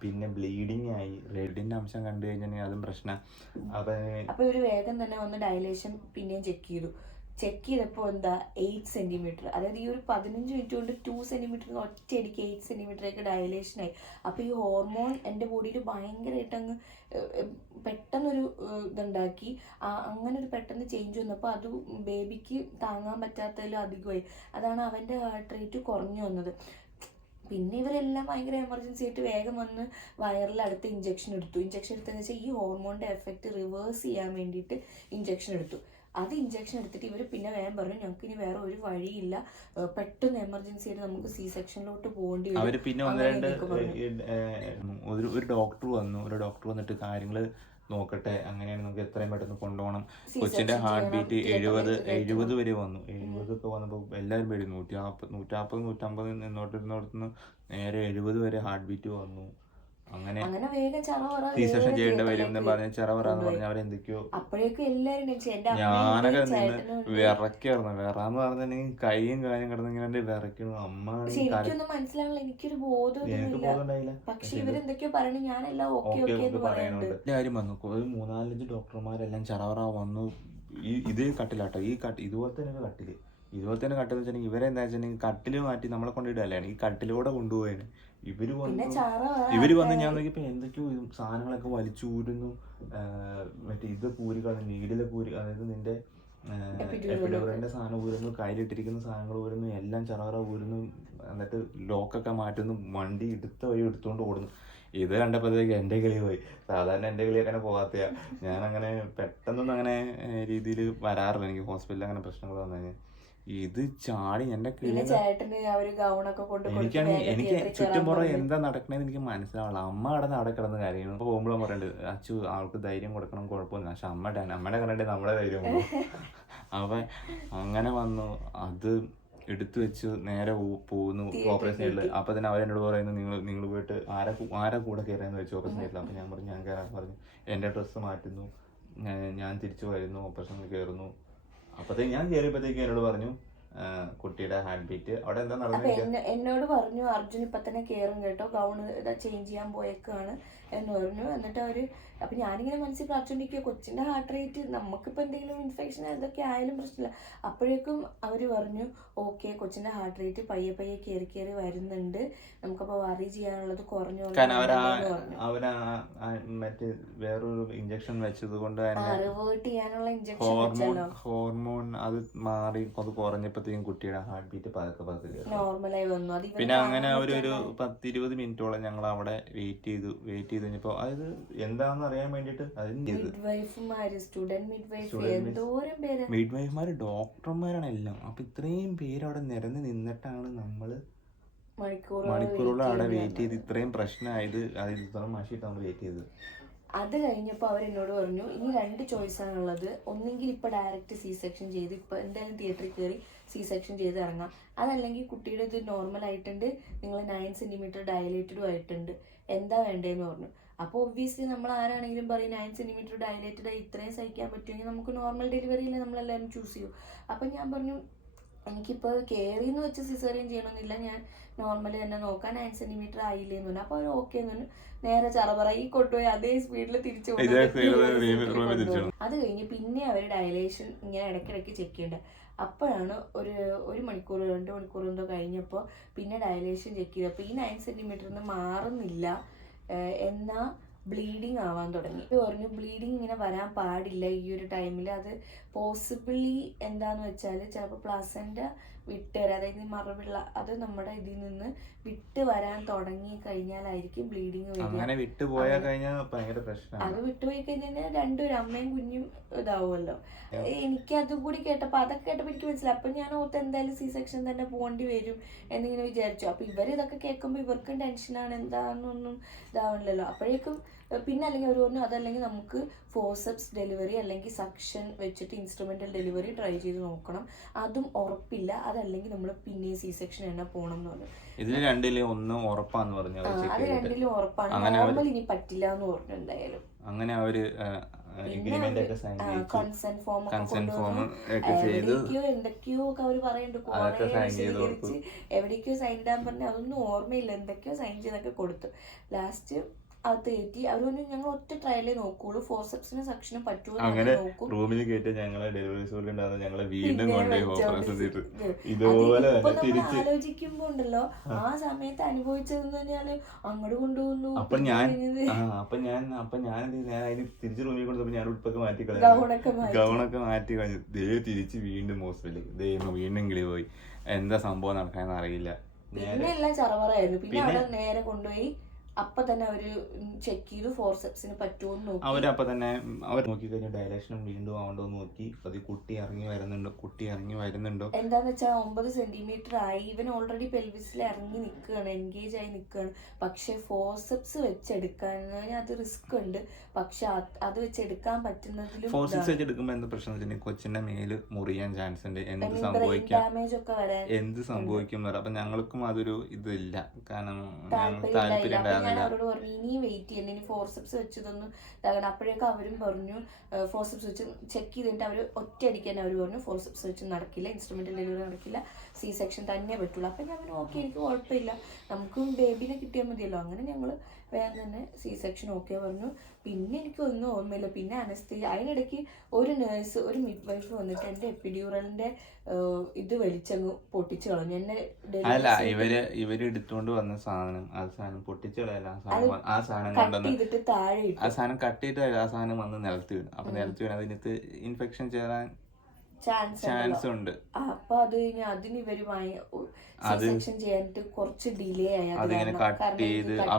പിന്നെ ബ്ലീഡിങ് ആയി. ബ്ലഡിന്റെ അംശം കണ്ടു കഴിഞ്ഞാൽ അതും പ്രശ്നം. അപ്പൊ ഇവര് വേഗം തന്നെ വന്ന് ഡയലേഷൻ പിന്നെയും ചെക്ക് ചെയ്തപ്പോ എന്താ 8 സെന്റിമീറ്റർ, അതായത് ഈ ഒരു 15 മിനിറ്റ് കൊണ്ട് 2 സെന്റിമീറ്റർ ഒറ്റയടിക്ക് 8 സെന്റിമീറ്ററൊക്കെ ഡയലേഷൻ ആയി. അപ്പൊ ഈ ഹോർമോൺ എൻ്റെ ബോഡിയിൽ ഭയങ്കരമായിട്ട് അങ്ങ് പെട്ടെന്നൊരു ഇതുണ്ടാക്കി. അങ്ങനെ ഒരു പെട്ടെന്ന് ചേഞ്ച് വന്നപ്പോൾ അത് ബേബിക്ക് താങ്ങാൻ പറ്റാത്തതിലും അധികമായി. അതാണ് അവൻ്റെ ഹാർട്ട് റേറ്റ് കുറഞ്ഞു വന്നത്. പിന്നെ ഇവരെല്ലാം ഭയങ്കര എമർജൻസി ആയിട്ട് വേഗം വന്ന് വയറിൽ അടുത്ത് ഇഞ്ചക്ഷൻ എടുത്തതെന്ന് വെച്ചാൽ ഈ ഹോർമോണിൻ്റെ എഫക്റ്റ് റിവേഴ്സ് ചെയ്യാൻ വേണ്ടിയിട്ട് ഇഞ്ചക്ഷൻ എടുത്തു. ഇഞ്ചക്ഷൻ എടുത്തിട്ട് ഇവർ പിന്നെ വേഗം പറഞ്ഞു ഞങ്ങൾക്ക് ഇനി വേറെ ഒരു വഴിയില്ല, പെട്ടെന്ന് എമർജൻസി ആയിട്ട് നമുക്ക് സി സെക്ഷനിലോട്ട് പോകേണ്ടി വരും. അവര് പിന്നെ ഒരു ഡോക്ടർ വന്നിട്ട് കാര്യങ്ങൾ നോക്കട്ടെ, അങ്ങനെയാണ് നമുക്ക് എത്രയും പെട്ടെന്ന് കൊണ്ടുപോകണം. കൊച്ചിന്റെ ഹാർട്ട് ബീറ്റ് 70 വരെ വന്നു. 70 ഒക്കെ വന്നപ്പോൾ എല്ലാവരും പേടി. 140 150 150 നിന്നോട്ടിരുന്നിടത്തുനിന്ന് നേരെ 70 വരെ ഹാർട്ട് ബീറ്റ് വന്നു. അങ്ങനെ അങ്ങനെ വേഗം ചറവറ സീസെക്ഷൻ ചെയ്യേണ്ടി വരും എന്ന് പറഞ്ഞ് ചറവറാന്ന് പറഞ്ഞ് അവരെന്തൊക്കെയോ. അപ്പോഴേക്കും എല്ലാരും ടെൻഷൻ. എന്റെ ഞാനൊക്കെ നിന്ന് വിറക്കായിരുന്നു. വിറാന്ന് പറഞ്ഞിട്ടുണ്ടെങ്കിൽ കൈയും കാര്യം കിടന്ന് ഇങ്ങനെ വിറയ്ക്കുന്നു. അമ്മ എനിക്കൊന്നും മനസ്സിലാവില്ല, എനിക്കൊരു ബോധമൊന്നുമില്ല. പക്ഷെ ഇവരെന്തൊക്കെയോ പറയണു, ഞാനെല്ലാം ഓക്കെ ഓക്കെ എന്ന് പറയുന്നുണ്ട്. എല്ലാവരും വന്നു, ഒരു 3-4 ഡോക്ടർമാരെല്ലാം ചറവറ വന്നു. ഇതേ കട്ടിലാട്ടോ, ഇതുപോലെ തന്നെ കട്ടില്, ഇതുപോലെ തന്നെ കട്ടിൽ വെച്ചിട്ടുണ്ടെങ്കിൽ ഇവരെന്താ വെച്ചിട്ടുണ്ടെങ്കിൽ കട്ടില് മാറ്റി നമ്മളെ കൊണ്ടിടല്ലാണ്, ഈ കട്ടിലൂടെ കൊണ്ടുപോയാണ് ഇവര് വന്ന്. ഞാൻ നോക്കിയപ്പോ എന്തൊക്കെയോ സാധനങ്ങളൊക്കെ വലിച്ചൂരുന്നു. മറ്റേ ഇത് പൂരി കളഞ്ഞു, നീഡിലെ പൂരി, അതായത് നിന്റെ എപ്പിഡോറിന്റെ സാധനം ഊരുന്നു, കയ്യിലിട്ടിരിക്കുന്ന സാധനങ്ങൾ ഊരുന്നു, എല്ലാം ചറവറ ഊരുന്നു. എന്നിട്ട് ലോക്കൊക്കെ മാറ്റുന്നു, വണ്ടി എടുത്ത വഴി എടുത്തുകൊണ്ട് ഓടുന്നു. ഇത് കണ്ടപ്പോഴത്തേക്ക് എൻ്റെ കിളി പോയി. സാധാരണ എൻ്റെ കിളി അങ്ങനെ പോകാത്തയാ. ഞാനങ്ങനെ പെട്ടെന്നൊന്നും അങ്ങനെ രീതിയിൽ വരാറില്ല എനിക്ക് ഹോസ്പിറ്റലിൽ അങ്ങനെ പ്രശ്നങ്ങൾ വന്നു കഴിഞ്ഞാൽ. ഇത് ചാടി എൻ്റെ കിളി. എനിക്ക് ചുറ്റുംപുറം എന്താ നടക്കണേന്ന് എനിക്ക് മനസ്സിലാവില്ല. അമ്മ കിടന്ന് അവിടെ കിടന്ന് കാര്യങ്ങൾ പോകുമ്പോഴും പറയണ്ട്, അച്ചു ആൾക്ക് ധൈര്യം കൊടുക്കണം, കുഴപ്പമൊന്നുമില്ല. പക്ഷെ അമ്മയുടെ കണ്ടിട്ട് നമ്മളെ ധൈര്യം പോകും. അപ്പം അങ്ങനെ വന്നു, അത് എടുത്തു വെച്ച് നേരെ പോകുന്നു ഓപ്പറേഷൻ തിയേറ്ററിൽ. അപ്പം തന്നെ അവരെന്നോട് പറയുന്നു, നിങ്ങൾ പോയിട്ട് ആരെ കൂടെ കയറാന്ന് വെച്ചു ഓപ്പറേഷൻ തിയേറ്ററിൽ. അപ്പം ഞാൻ പറഞ്ഞു ഞാൻ കയറാൻ പറഞ്ഞു. എൻ്റെ ഡ്രസ്സ് മാറ്റുന്നു, ഞാൻ തിരിച്ചു വരുന്നു, ഓപ്പറേഷനിൽ കയറുന്നു. അപ്പത്തേക്ക് ഞാൻ കയറിയപ്പോഴത്തേക്ക് എന്നോട് പറഞ്ഞു കുട്ടിയുടെ ഹാർട്ട് ബീറ്റ്. അവിടെ എന്താ നടന്നത് എന്നോട് പറഞ്ഞു, അർജുൻ ഇപ്പൊ തന്നെ കയറും കേട്ടോ, ഗൗൺ ചേഞ്ച് ചെയ്യാൻ പോയേക്കാണ് എന്ന് പറഞ്ഞു. എന്നിട്ട് അവര്, അപ്പൊ ഞാനിങ്ങനെ മനസ്സിൽ പ്രാർത്ഥിച്ചോണ്ടിരിക്കുക, കൊച്ചിന്റെ ഹാർട്ട് റേറ്റ്, നമുക്കിപ്പോൾ എന്തെങ്കിലും ഇൻഫെക്ഷൻ എന്തൊക്കെ ആയാലും പ്രശ്നമില്ല. അപ്പോഴേക്കും അവര് പറഞ്ഞു ഓക്കെ, കൊച്ചിന്റെ ഹാർട്ട് റേറ്റ് പയ്യെ പയ്യെ കയറി വരുന്നുണ്ട്, നമുക്കപ്പോൾ വറി ചെയ്യാനുള്ളത് കുറഞ്ഞു. മറ്റേ വേറൊരു ഇഞ്ചക്ഷൻ വെച്ചത് കൊണ്ട് റിവേർട്ട് ചെയ്യാനുള്ള ഇഞ്ചക്ഷൻ ഹോർമോൺ അത് മാറി അത് കുറഞ്ഞപ്പോഴത്തേക്കും കുട്ടിയുടെ ഹാർട്ട് ബീറ്റ് പതുക്കെ നോർമലായി വന്നു. പിന്നെ അങ്ങനെ ഒരു 10-20 മിനിറ്റോളം ഞങ്ങൾ അവിടെ വെയിറ്റ് ചെയ്ത് കഴിഞ്ഞപ്പോ അതായത് എന്താണെന്ന് അറിയാൻ വേണ്ടിട്ട് മിഡ്വൈഫ്മാര് ഡോക്ടർമാരാണ് എല്ലാം. അപ്പൊ ഇത്രയും പേര് അവിടെ നിരന്ന് നിന്നിട്ടാണ് നമ്മള് മണിക്കൂറോളം അവിടെ വെയിറ്റ് ചെയ്ത് ഇത്രയും പ്രശ്നമായത്. അത് ഇത്രയും മഷിട്ട് നമ്മൾ വെയിറ്റ് ചെയ്തത്. അത് കഴിഞ്ഞപ്പോൾ അവരെന്നോട് പറഞ്ഞു, ഇനി 2 ചോയ്സാണുള്ളത്. ഒന്നെങ്കിൽ ഇപ്പോൾ ഡയറക്റ്റ് സി സെക്ഷൻ ചെയ്ത് ഇപ്പോൾ എന്തായാലും തിയേറ്ററിൽ കയറി സി സെക്ഷൻ ചെയ്ത് ഇറങ്ങാം, അതല്ലെങ്കിൽ കുട്ടിയുടെ ഇത് നോർമൽ ആയിട്ടുണ്ട്, നിങ്ങൾ 9 സെന്റിമീറ്റർ ഡയലേറ്റഡും ആയിട്ടുണ്ട്, എന്താ വേണ്ടതെന്ന് പറഞ്ഞു. അപ്പോൾ ഒബ്വിയസ്ലി നമ്മൾ ആരാണെങ്കിലും പറയും 9 സെന്റിമീറ്റർ ഡയലേറ്റഡ് ആയി ഇത്രയും സഹിക്കാൻ പറ്റുമെങ്കിൽ നമുക്ക് നോർമൽ ഡെലിവറിയിലെ നമ്മളെല്ലാവരും ചൂസ് ചെയ്യും. അപ്പം ഞാൻ പറഞ്ഞു എനിക്കിപ്പോൾ കയറിയെന്ന് വെച്ച് സിസേറിയൻ ചെയ്യണമെന്നില്ല, ഞാൻ നോർമലി തന്നെ നോക്കാൻ 9 സെന്റിമീറ്റർ ആയില്ലേന്ന് പറഞ്ഞു. അപ്പോൾ അവർ ഓക്കെ എന്ന് പറഞ്ഞു. നേരെ ചറപറ ഈ കൊണ്ടുപോയി അതേ സ്പീഡിൽ തിരിച്ചു കൊണ്ടുപോയി. അത് കഴിഞ്ഞ് പിന്നെ അവർ ഡയലേഷൻ ഇങ്ങനെ ഇടയ്ക്കിടയ്ക്ക് ചെക്ക് ചെയ്യേണ്ടത്. അപ്പോഴാണ് ഒരു മണിക്കൂർ 2 മണിക്കൂർ എന്തോ കഴിഞ്ഞപ്പോൾ പിന്നെ ഡയലേഷൻ ചെക്ക് ചെയ്തപ്പോൾ ഈ 9 സെന്റിമീറ്ററിന് മാറുന്നില്ല, എന്നാ ബ്ലീഡിങ് ആവാൻ തുടങ്ങി. പറഞ്ഞു ബ്ലീഡിങ് ഇങ്ങനെ വരാൻ പാടില്ല ഈ ഒരു ടൈമിൽ. അത് പോസിബിളി എന്താന്ന് വെച്ചാൽ ചിലപ്പോൾ പ്ലസൻ്റ വിട്ട് വരാം, അതായത് മറവിള്ള അത് നമ്മുടെ ഇതിൽ നിന്ന് വിട്ട് വരാൻ തുടങ്ങി കഴിഞ്ഞാലായിരിക്കും ബ്ലീഡിങ് വരിക. അങ്ങനെ വിട്ടുപോയി കഴിഞ്ഞാൽ അത് വിട്ടുപോയി കഴിഞ്ഞാൽ രണ്ടുപേരും അമ്മയും കുഞ്ഞും ഇതാവുമല്ലോ. എനിക്കതും കൂടി കേട്ടപ്പോൾ അതൊക്കെ കേട്ടപ്പോൾ എനിക്ക് മനസ്സിലായി. അപ്പം ഞാൻ ഓർത്ത് എന്തായാലും സി സെക്ഷൻ തന്നെ പോകേണ്ടി വരും എന്നിങ്ങനെ വിചാരിച്ചു. അപ്പം ഇവരിതൊക്കെ കേൾക്കുമ്പോൾ ഇവർക്കും ടെൻഷനാണ്, എന്താണെന്നൊന്നും ഇതാവണില്ലല്ലോ. അപ്പോഴേക്കും പിന്നെ അല്ലെങ്കിൽ അവർ പറഞ്ഞു അതല്ലെങ്കിൽ നമുക്ക് ഫോർസെപ്സ് ഡെലിവറി അല്ലെങ്കിൽ സക്ഷൻ വെച്ചിട്ട് ഇൻസ്ട്രുമെന്റൽ ഡെലിവറി ട്രൈ ചെയ്ത് നോക്കണം, അതും ഉറപ്പില്ല, അതല്ലെങ്കിൽ നമ്മൾ പിന്നെ സി സെക്ഷൻ തന്നെ പോകണം എന്ന് പറഞ്ഞു. ഇതിൽ രണ്ടിലും ഒന്ന് ഉറപ്പാന്ന് പറഞ്ഞു. അത് രണ്ടിലും ഉറപ്പാണ്, നോർമൽ ഇനി പറ്റില്ല എന്ന് പറഞ്ഞു. എന്തായാലും അങ്ങനെ അവര് കൺസെന്റ് ഫോം എന്തൊക്കെയോ ഒക്കെ അവര് പറയുന്നുണ്ട്, എവിടേക്കോ സൈൻ ഇടാൻ പറഞ്ഞു. അതൊന്നും ഓർമ്മയില്ല, എന്തൊക്കെയോ സൈൻ ചെയ്തൊക്കെ കൊടുത്തു. ലാസ്റ്റ് അത് കയറ്റി അവർ പറഞ്ഞു ഞങ്ങൾ ഒറ്റ ട്രയലേ നോക്കുള്ളൂ, ഫോർസെപ്സിന് സക്ഷനും പറ്റുമോ നോക്കും. റൂമിൽ കയറ്റി ഞങ്ങളെ ഡെലിവറി സ്റ്റോറിൽ ഞങ്ങളെ വീണ്ടും ആലോചിക്കുമ്പോ ഉണ്ടല്ലോ ആ സമയത്ത് അനുഭവിച്ചതെന്ന് പറഞ്ഞാല് അങ്ങോട്ട് കൊണ്ടുപോകുന്നു. അപ്പൊ ഞാൻ തിരിച്ച് റൂമിൽ കൊണ്ടുപോയി ഞാൻ ഉടുപ്പൊക്കെ മാറ്റി ഗൗണൊക്കെ മാറ്റി കഴിഞ്ഞു. തിരിച്ച് വീണ്ടും ഹോസ്പിറ്റലിലേക്ക് വീണ്ടും കിളി പോയി. എന്താ സംഭവം നടക്കാന്ന് അറിയില്ല. പിന്നെ എല്ലാം ചറവറായിരുന്നു. പിന്നെ അവിടെ നേരെ കൊണ്ടുപോയി അപ്പൊ തന്നെ അവര് ചെക്ക് ചെയ്തു ഫോർസെപ്സിന് പറ്റുമോ നോക്കി. അവരപ്പൊ തന്നെ അവർ നോക്കി കഴിഞ്ഞു ഡയലേഷൻ വീണ്ടും ആവണ്ടോ നോക്കി. അത് കുട്ടി ഇറങ്ങി വരുന്നുണ്ടോ എന്താന്ന് വെച്ചാൽ 9 സെന്റിമീറ്റർ ആയി. ഇവൻ ഓൾറെഡി പെൽവിസിൽ ഇറങ്ങി നിൽക്കുകയാണ്, എൻഗേജ് ആയി നിൽക്കുകയാണ്. പക്ഷെ ഫോർസെപ്സ് വെച്ചെടുക്കാൻ അത് റിസ്ക് ഉണ്ട്. പക്ഷെ അത് വെച്ചെടുക്കാൻ പറ്റുന്നതിലും ഫോർസെപ്സ് വെച്ചെടുക്കുമ്പോൾ എന്താ പ്രശ്നം, കൊച്ചിന്റെ മേല് മുറിയാൻ ചാൻസ് ഉണ്ട്, ഡാമേജ് ഒക്കെ വരാൻ എന്ത് സംഭവിക്കും. അപ്പൊ ഞങ്ങൾക്കും അതൊരു ഇതില്ല, കാരണം താല്പര്യം ഞാൻ അവരോട് പറഞ്ഞു ഇനിയും വെയിറ്റ് ചെയ്യണ്ട, ഇനി ഫോർസെപ്സ് വെച്ചതൊന്നും ഇതാകണം. അപ്പോഴേക്കും അവരും പറഞ്ഞു ഫോർസെപ്സ് വെച്ച് ചെക്ക് ചെയ്തിട്ട് അവർ ഒറ്റയടിക്കാൻ അവർ പറഞ്ഞു ഫോർസെപ്സ് വെച്ച് നടക്കില്ല, ഇൻസ്ട്രുമെൻ്റൽ ഡെലിവറി നടക്കില്ല, സി സെക്ഷൻ തന്നെ പറ്റുള്ളൂ. അപ്പം ഞാൻ പറഞ്ഞു ഓക്കെ എനിക്ക് കുഴപ്പമില്ല, നമുക്കും ബേബിനെ കിട്ടിയാൽ മതിയല്ലോ. അങ്ങനെ ഞങ്ങൾ വേഗം തന്നെ സി സെക്ഷൻ ഓക്കെ പറഞ്ഞു. പിന്നെ എനിക്കൊന്നും ഓർമ്മയില്ല. പിന്നെ അനസ്തീ അതിനിടയ്ക്ക് ഒരു നേഴ്സ്, ഒരു മിഡ് വൈഫ് വന്നിട്ട് എൻ്റെ എപ്പിഡ്യൂറലിൻ്റെ ഇത് വലിച്ചങ്ങ് പൊട്ടിച്ച് കളഞ്ഞു. എന്നെ അല്ല ഇവര് എടുത്തോണ്ട് വന്ന സാധനം, ആ സാധനം പൊട്ടിച്ചു കളയല്ല, ആ സാധനം കൊണ്ടുവന്ന് ചെയ്തിട്ട് താഴെ ആ സാധനം കട്ട് ചെയ്തിട്ട് ആ സാധനം വന്ന് നിലത്ത് വീണു. അപ്പൊ നിലത്ത് വീണ് അതിനകത്ത് ഇൻഫെക്ഷൻ ചേരാൻ ചാൻസ് ഉണ്ട്. അപ്പൊ അത് കഴിഞ്ഞ് അതിന് ഇവര് സെക്ഷൻ ചെയ്യാനായിട്ട് കുറച്ച് ഡിലേ ആയി. അതിങ്ങനെ കട്ട് ചെയ്ത് ആ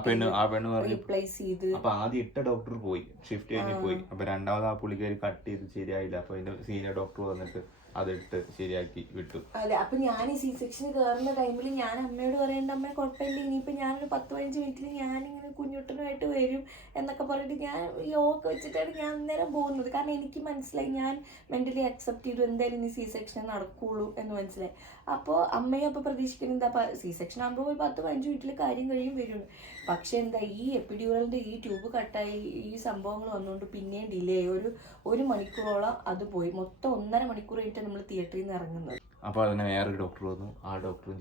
പെണ്ണ് റീപ്ലേസ് ചെയ്ത്. അപ്പൊ ആദ്യം ഇട്ട ഡോക്ടർ പോയി, ഷിഫ്റ്റ് കഴിഞ്ഞ് പോയി. അപ്പൊ രണ്ടാമത് ആ പുള്ളിക്കാരി കട്ട് ചെയ്ത് ശരിയായില്ല. അപ്പൊ അതിന്റെ സീനിയർ ഡോക്ടർ വന്നിട്ട് അതിട്ട് ശരിയാക്കി വിട്ടു. അതെ, അപ്പൊ ഞാൻ ഈ സി സെക്ഷന് കയറുന്ന ടൈമിൽ ഞാൻ അമ്മയോട് പറയേണ്ട, അമ്മ കുഴപ്പമില്ല, ഇനിയിപ്പോ ഞാനൊരു 10-15 മിനിറ്റിൽ ഞാനിങ്ങനെ കുഞ്ഞുട്ടനുമായിട്ട് വരും എന്നൊക്കെ പറഞ്ഞിട്ട് ഞാൻ യോഗ വെച്ചിട്ടാണ് ഞാൻ അന്നേരം പോകുന്നത്. കാരണം എനിക്ക് മനസ്സിലായി, ഞാൻ മെന്റലി അക്സെപ്റ്റ് ചെയ്തു എന്തായാലും ഇനി സി സെക്ഷൻ നടക്കുള്ളൂ എന്ന് മനസ്സിലായി. അപ്പോൾ അമ്മയും അപ്പോൾ പ്രതീക്ഷിക്കുന്നത് എന്താ, സി സെക്ഷൻ ആകുമ്പോൾ ഒരു 10-15 മിനിറ്റിൽ കാര്യം കഴിയും വരുന്നു. പക്ഷെ എന്താ, ഈ എപ്പിഡ്യൂറലിന്റെ ഈ ട്യൂബ് കട്ടായി ഈ സംഭവങ്ങൾ വന്നുകൊണ്ട് പിന്നെയും ഡിലേ ആയി. ഒരു മണിക്കൂറോളം അത് പോയി. മൊത്തം 1.5 മണിക്കൂർ കഴിഞ്ഞിട്ട് നമ്മൾ തിയേറ്ററിൽ നിന്ന് ഇറങ്ങുന്നത്. അപ്പോൾ അതിനെ വേറൊരു ഡോക്ടർ വന്നു. ആ ഡോക്ടറും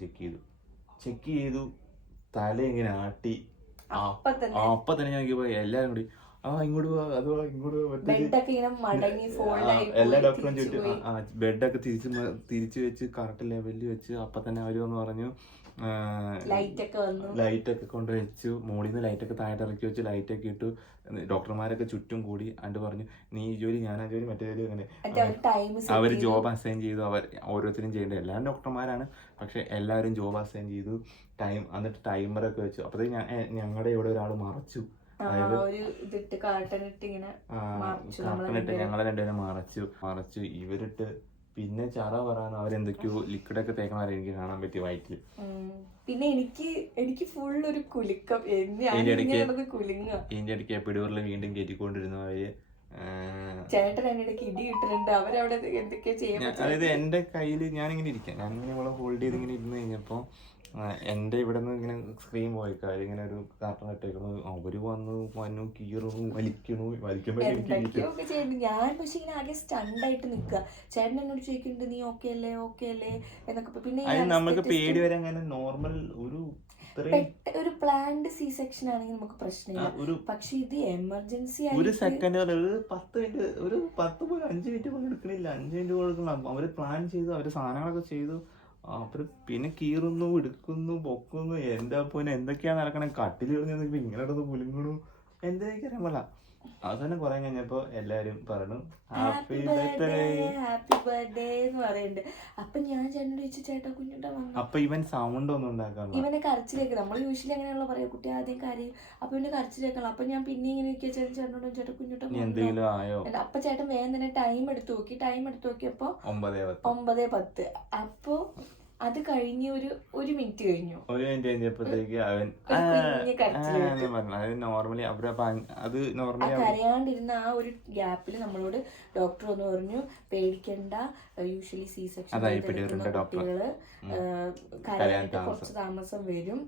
ചെക്ക് ചെയ്തു തല ഇങ്ങനെ ആട്ടി. അപ്പൊ തന്നെ ഞാൻ എല്ലാരും കൂടി ഇങ്ങോട്ട് പോവാ, അത് ഇങ്ങോട്ട് എല്ലാ ഡോക്ടറും ചുറ്റും ബെഡൊക്കെ തിരിച്ചു വെച്ച് കറക്റ്റ് ലെവലിൽ വെച്ച്. അപ്പൊ തന്നെ അവര് വന്ന് പറഞ്ഞു ലൈറ്റൊക്കെ കൊണ്ട് വെച്ചു, മോളിൽ നിന്ന് ലൈറ്റൊക്കെ താഴെ ഇറക്കി വെച്ച് ലൈറ്റൊക്കെ ഇട്ടു. ഡോക്ടർമാരൊക്കെ ചുറ്റും കൂടി അണ്ട് പറഞ്ഞു നീ ഈ ജോലി ഞാൻ ആ ജോലി മറ്റേ ജോലി. അങ്ങനെ അവർ ജോബ് അസൈൻ ചെയ്തു. അവർ ഓരോരുത്തരും ചെയ്യേണ്ടത് എല്ലാവരും ഡോക്ടർമാരാണ്, പക്ഷെ എല്ലാവരും ജോബ് അസൈൻ ചെയ്തു. എന്നിട്ട് ടൈമറൊക്കെ വെച്ചു. അപ്പോഴത്തേക്ക് ഞങ്ങളുടെ ഇവിടെ ഒരാൾ മറച്ചു, ഞങ്ങളെ രണ്ടുപേരും മറച്ചു. ഇവരിട്ട് പിന്നെ ചറ പറയാൻ അവരെന്തൊക്കെയോ ലിക്വിഡൊക്കെ തേക്കണവരെ എനിക്ക് കാണാൻ പറ്റി വയറ്റില്. പിന്നെ എനിക്ക് ഫുൾ ഒരു കുലുക്കം. ഇതിന്റെ ഇടയ്ക്ക് എപ്പിഡ്യൂറിൽ വീണ്ടും കയറ്റിക്കൊണ്ടിരുന്നു അവര്. ചേട്ടൻ എന്നിടയ്ക്ക് ഇടി കിട്ടുന്നുണ്ട്. അവരവിടെ എന്തൊക്കെയാ ചെയ്യാൻ, അതായത് എന്റെ കയ്യില് ഞാനിങ്ങനെ ഇരിക്കാം, ഞാനിങ്ങനെ ഇവിടെ ഹോൾഡ് ചെയ്ത് ഇങ്ങനെ ഇരുന്ന് കഴിഞ്ഞപ്പോ എന്റെ ഇവിടെ നിന്ന് ഇങ്ങനെ സ്ക്രീൻ പോയിക്കാര് ഇങ്ങനെ ഒരു കാർട്ടൺ ഇട്ടേക്കണു. അവര് വന്നു കീറണു, വലിക്കുമ്പോ ഞാൻ പക്ഷെ ഇങ്ങനെ ആകെ സ്റ്റണ്ടായിട്ട് നിക്കുക. ചേട്ടൻ എന്നോട് ചോദിക്കുന്നുണ്ട് നീ ഓക്കെ അല്ലേ എന്നൊക്കെ. പിന്നെ നമുക്ക് പേടി വരെ അങ്ങനെ നോർമൽ ഒരു പ്ലാൻഡ് സി സെക്ഷൻ ആണെങ്കിൽ നമുക്ക് പ്രശ്നമില്ല. പക്ഷെ ഇത് എമർജൻസി ഒരു സെക്കൻഡ് ഒരു 10 മിനിറ്റ് ഒരു 5 മിനിറ്റ് പോലും എടുക്കണില്ല. 5 മിനിറ്റ് കൊടുക്കണം. അവര് പ്ലാൻ ചെയ്തു, അവര് സാധനങ്ങളൊക്കെ ചെയ്തു. പിന്നെ കീറുന്നു, എടുക്കുന്നു, പൊക്കുന്നു. എന്റെ പോലെ എന്തൊക്കെയാ നടക്കണേ, കട്ടിൽ ഇറങ്ങി ഇങ്ങനെ ഇടന്ന് കുലുങ്ങണു, എന്തെനിക്കറിയാൻ പോലെ. അത് തന്നെ കുറെ കഴിഞ്ഞപ്പോ എല്ലാരും പറഞ്ഞു ഹാപ്പി ബർത്ത്ഡേ എന്ന് പറയുന്നുണ്ട്. അപ്പൊ ഞാൻ ചേട്ടനോട് ചോദിച്ചു ചേട്ടാ കുഞ്ഞുട്ടാ വന്നു. അപ്പൊ ഇവൻ സൗണ്ട് ഒന്നും ഉണ്ടാക്കാൻ, ഇവനെ കരച്ചിലേക്കണം. നമ്മൾ യൂഷ്വലി അങ്ങനെയുള്ള പറയാം, കുട്ടി ആദ്യം കരയും, അപ്പൊ ഇവന്റെ കരച്ചിലേക്കണം. അപ്പൊ ഞാൻ പിന്നെ ഇങ്ങനെ ചേട്ടനോട് ചേട്ടാ കുഞ്ഞുട്ടാ എന്തെങ്കിലും ആയോ. അപ്പൊ ചേട്ടൻ വേഗം തന്നെ ടൈം എടുത്ത് നോക്കിയപ്പോ 9:10. അപ്പൊ അത് കഴിഞ്ഞ് ഒരു മിനിറ്റ് കഴിഞ്ഞു. ഒരു മിനിറ്റ് കഴിഞ്ഞപ്പോഴത്തേക്ക് അവൻ നോർമലി കരയാണ്ടിരുന്ന ആ ഒരു ഗ്യാപ്പിൽ നമ്മളോട് ഡോക്ടർ ഒന്ന് പറഞ്ഞു പേടിക്കണ്ട, യൂഷ്വലി സി സെക്ഷൻ കുട്ടികള് കരയാനായിട്ട് കുറച്ച് താമസം വരും.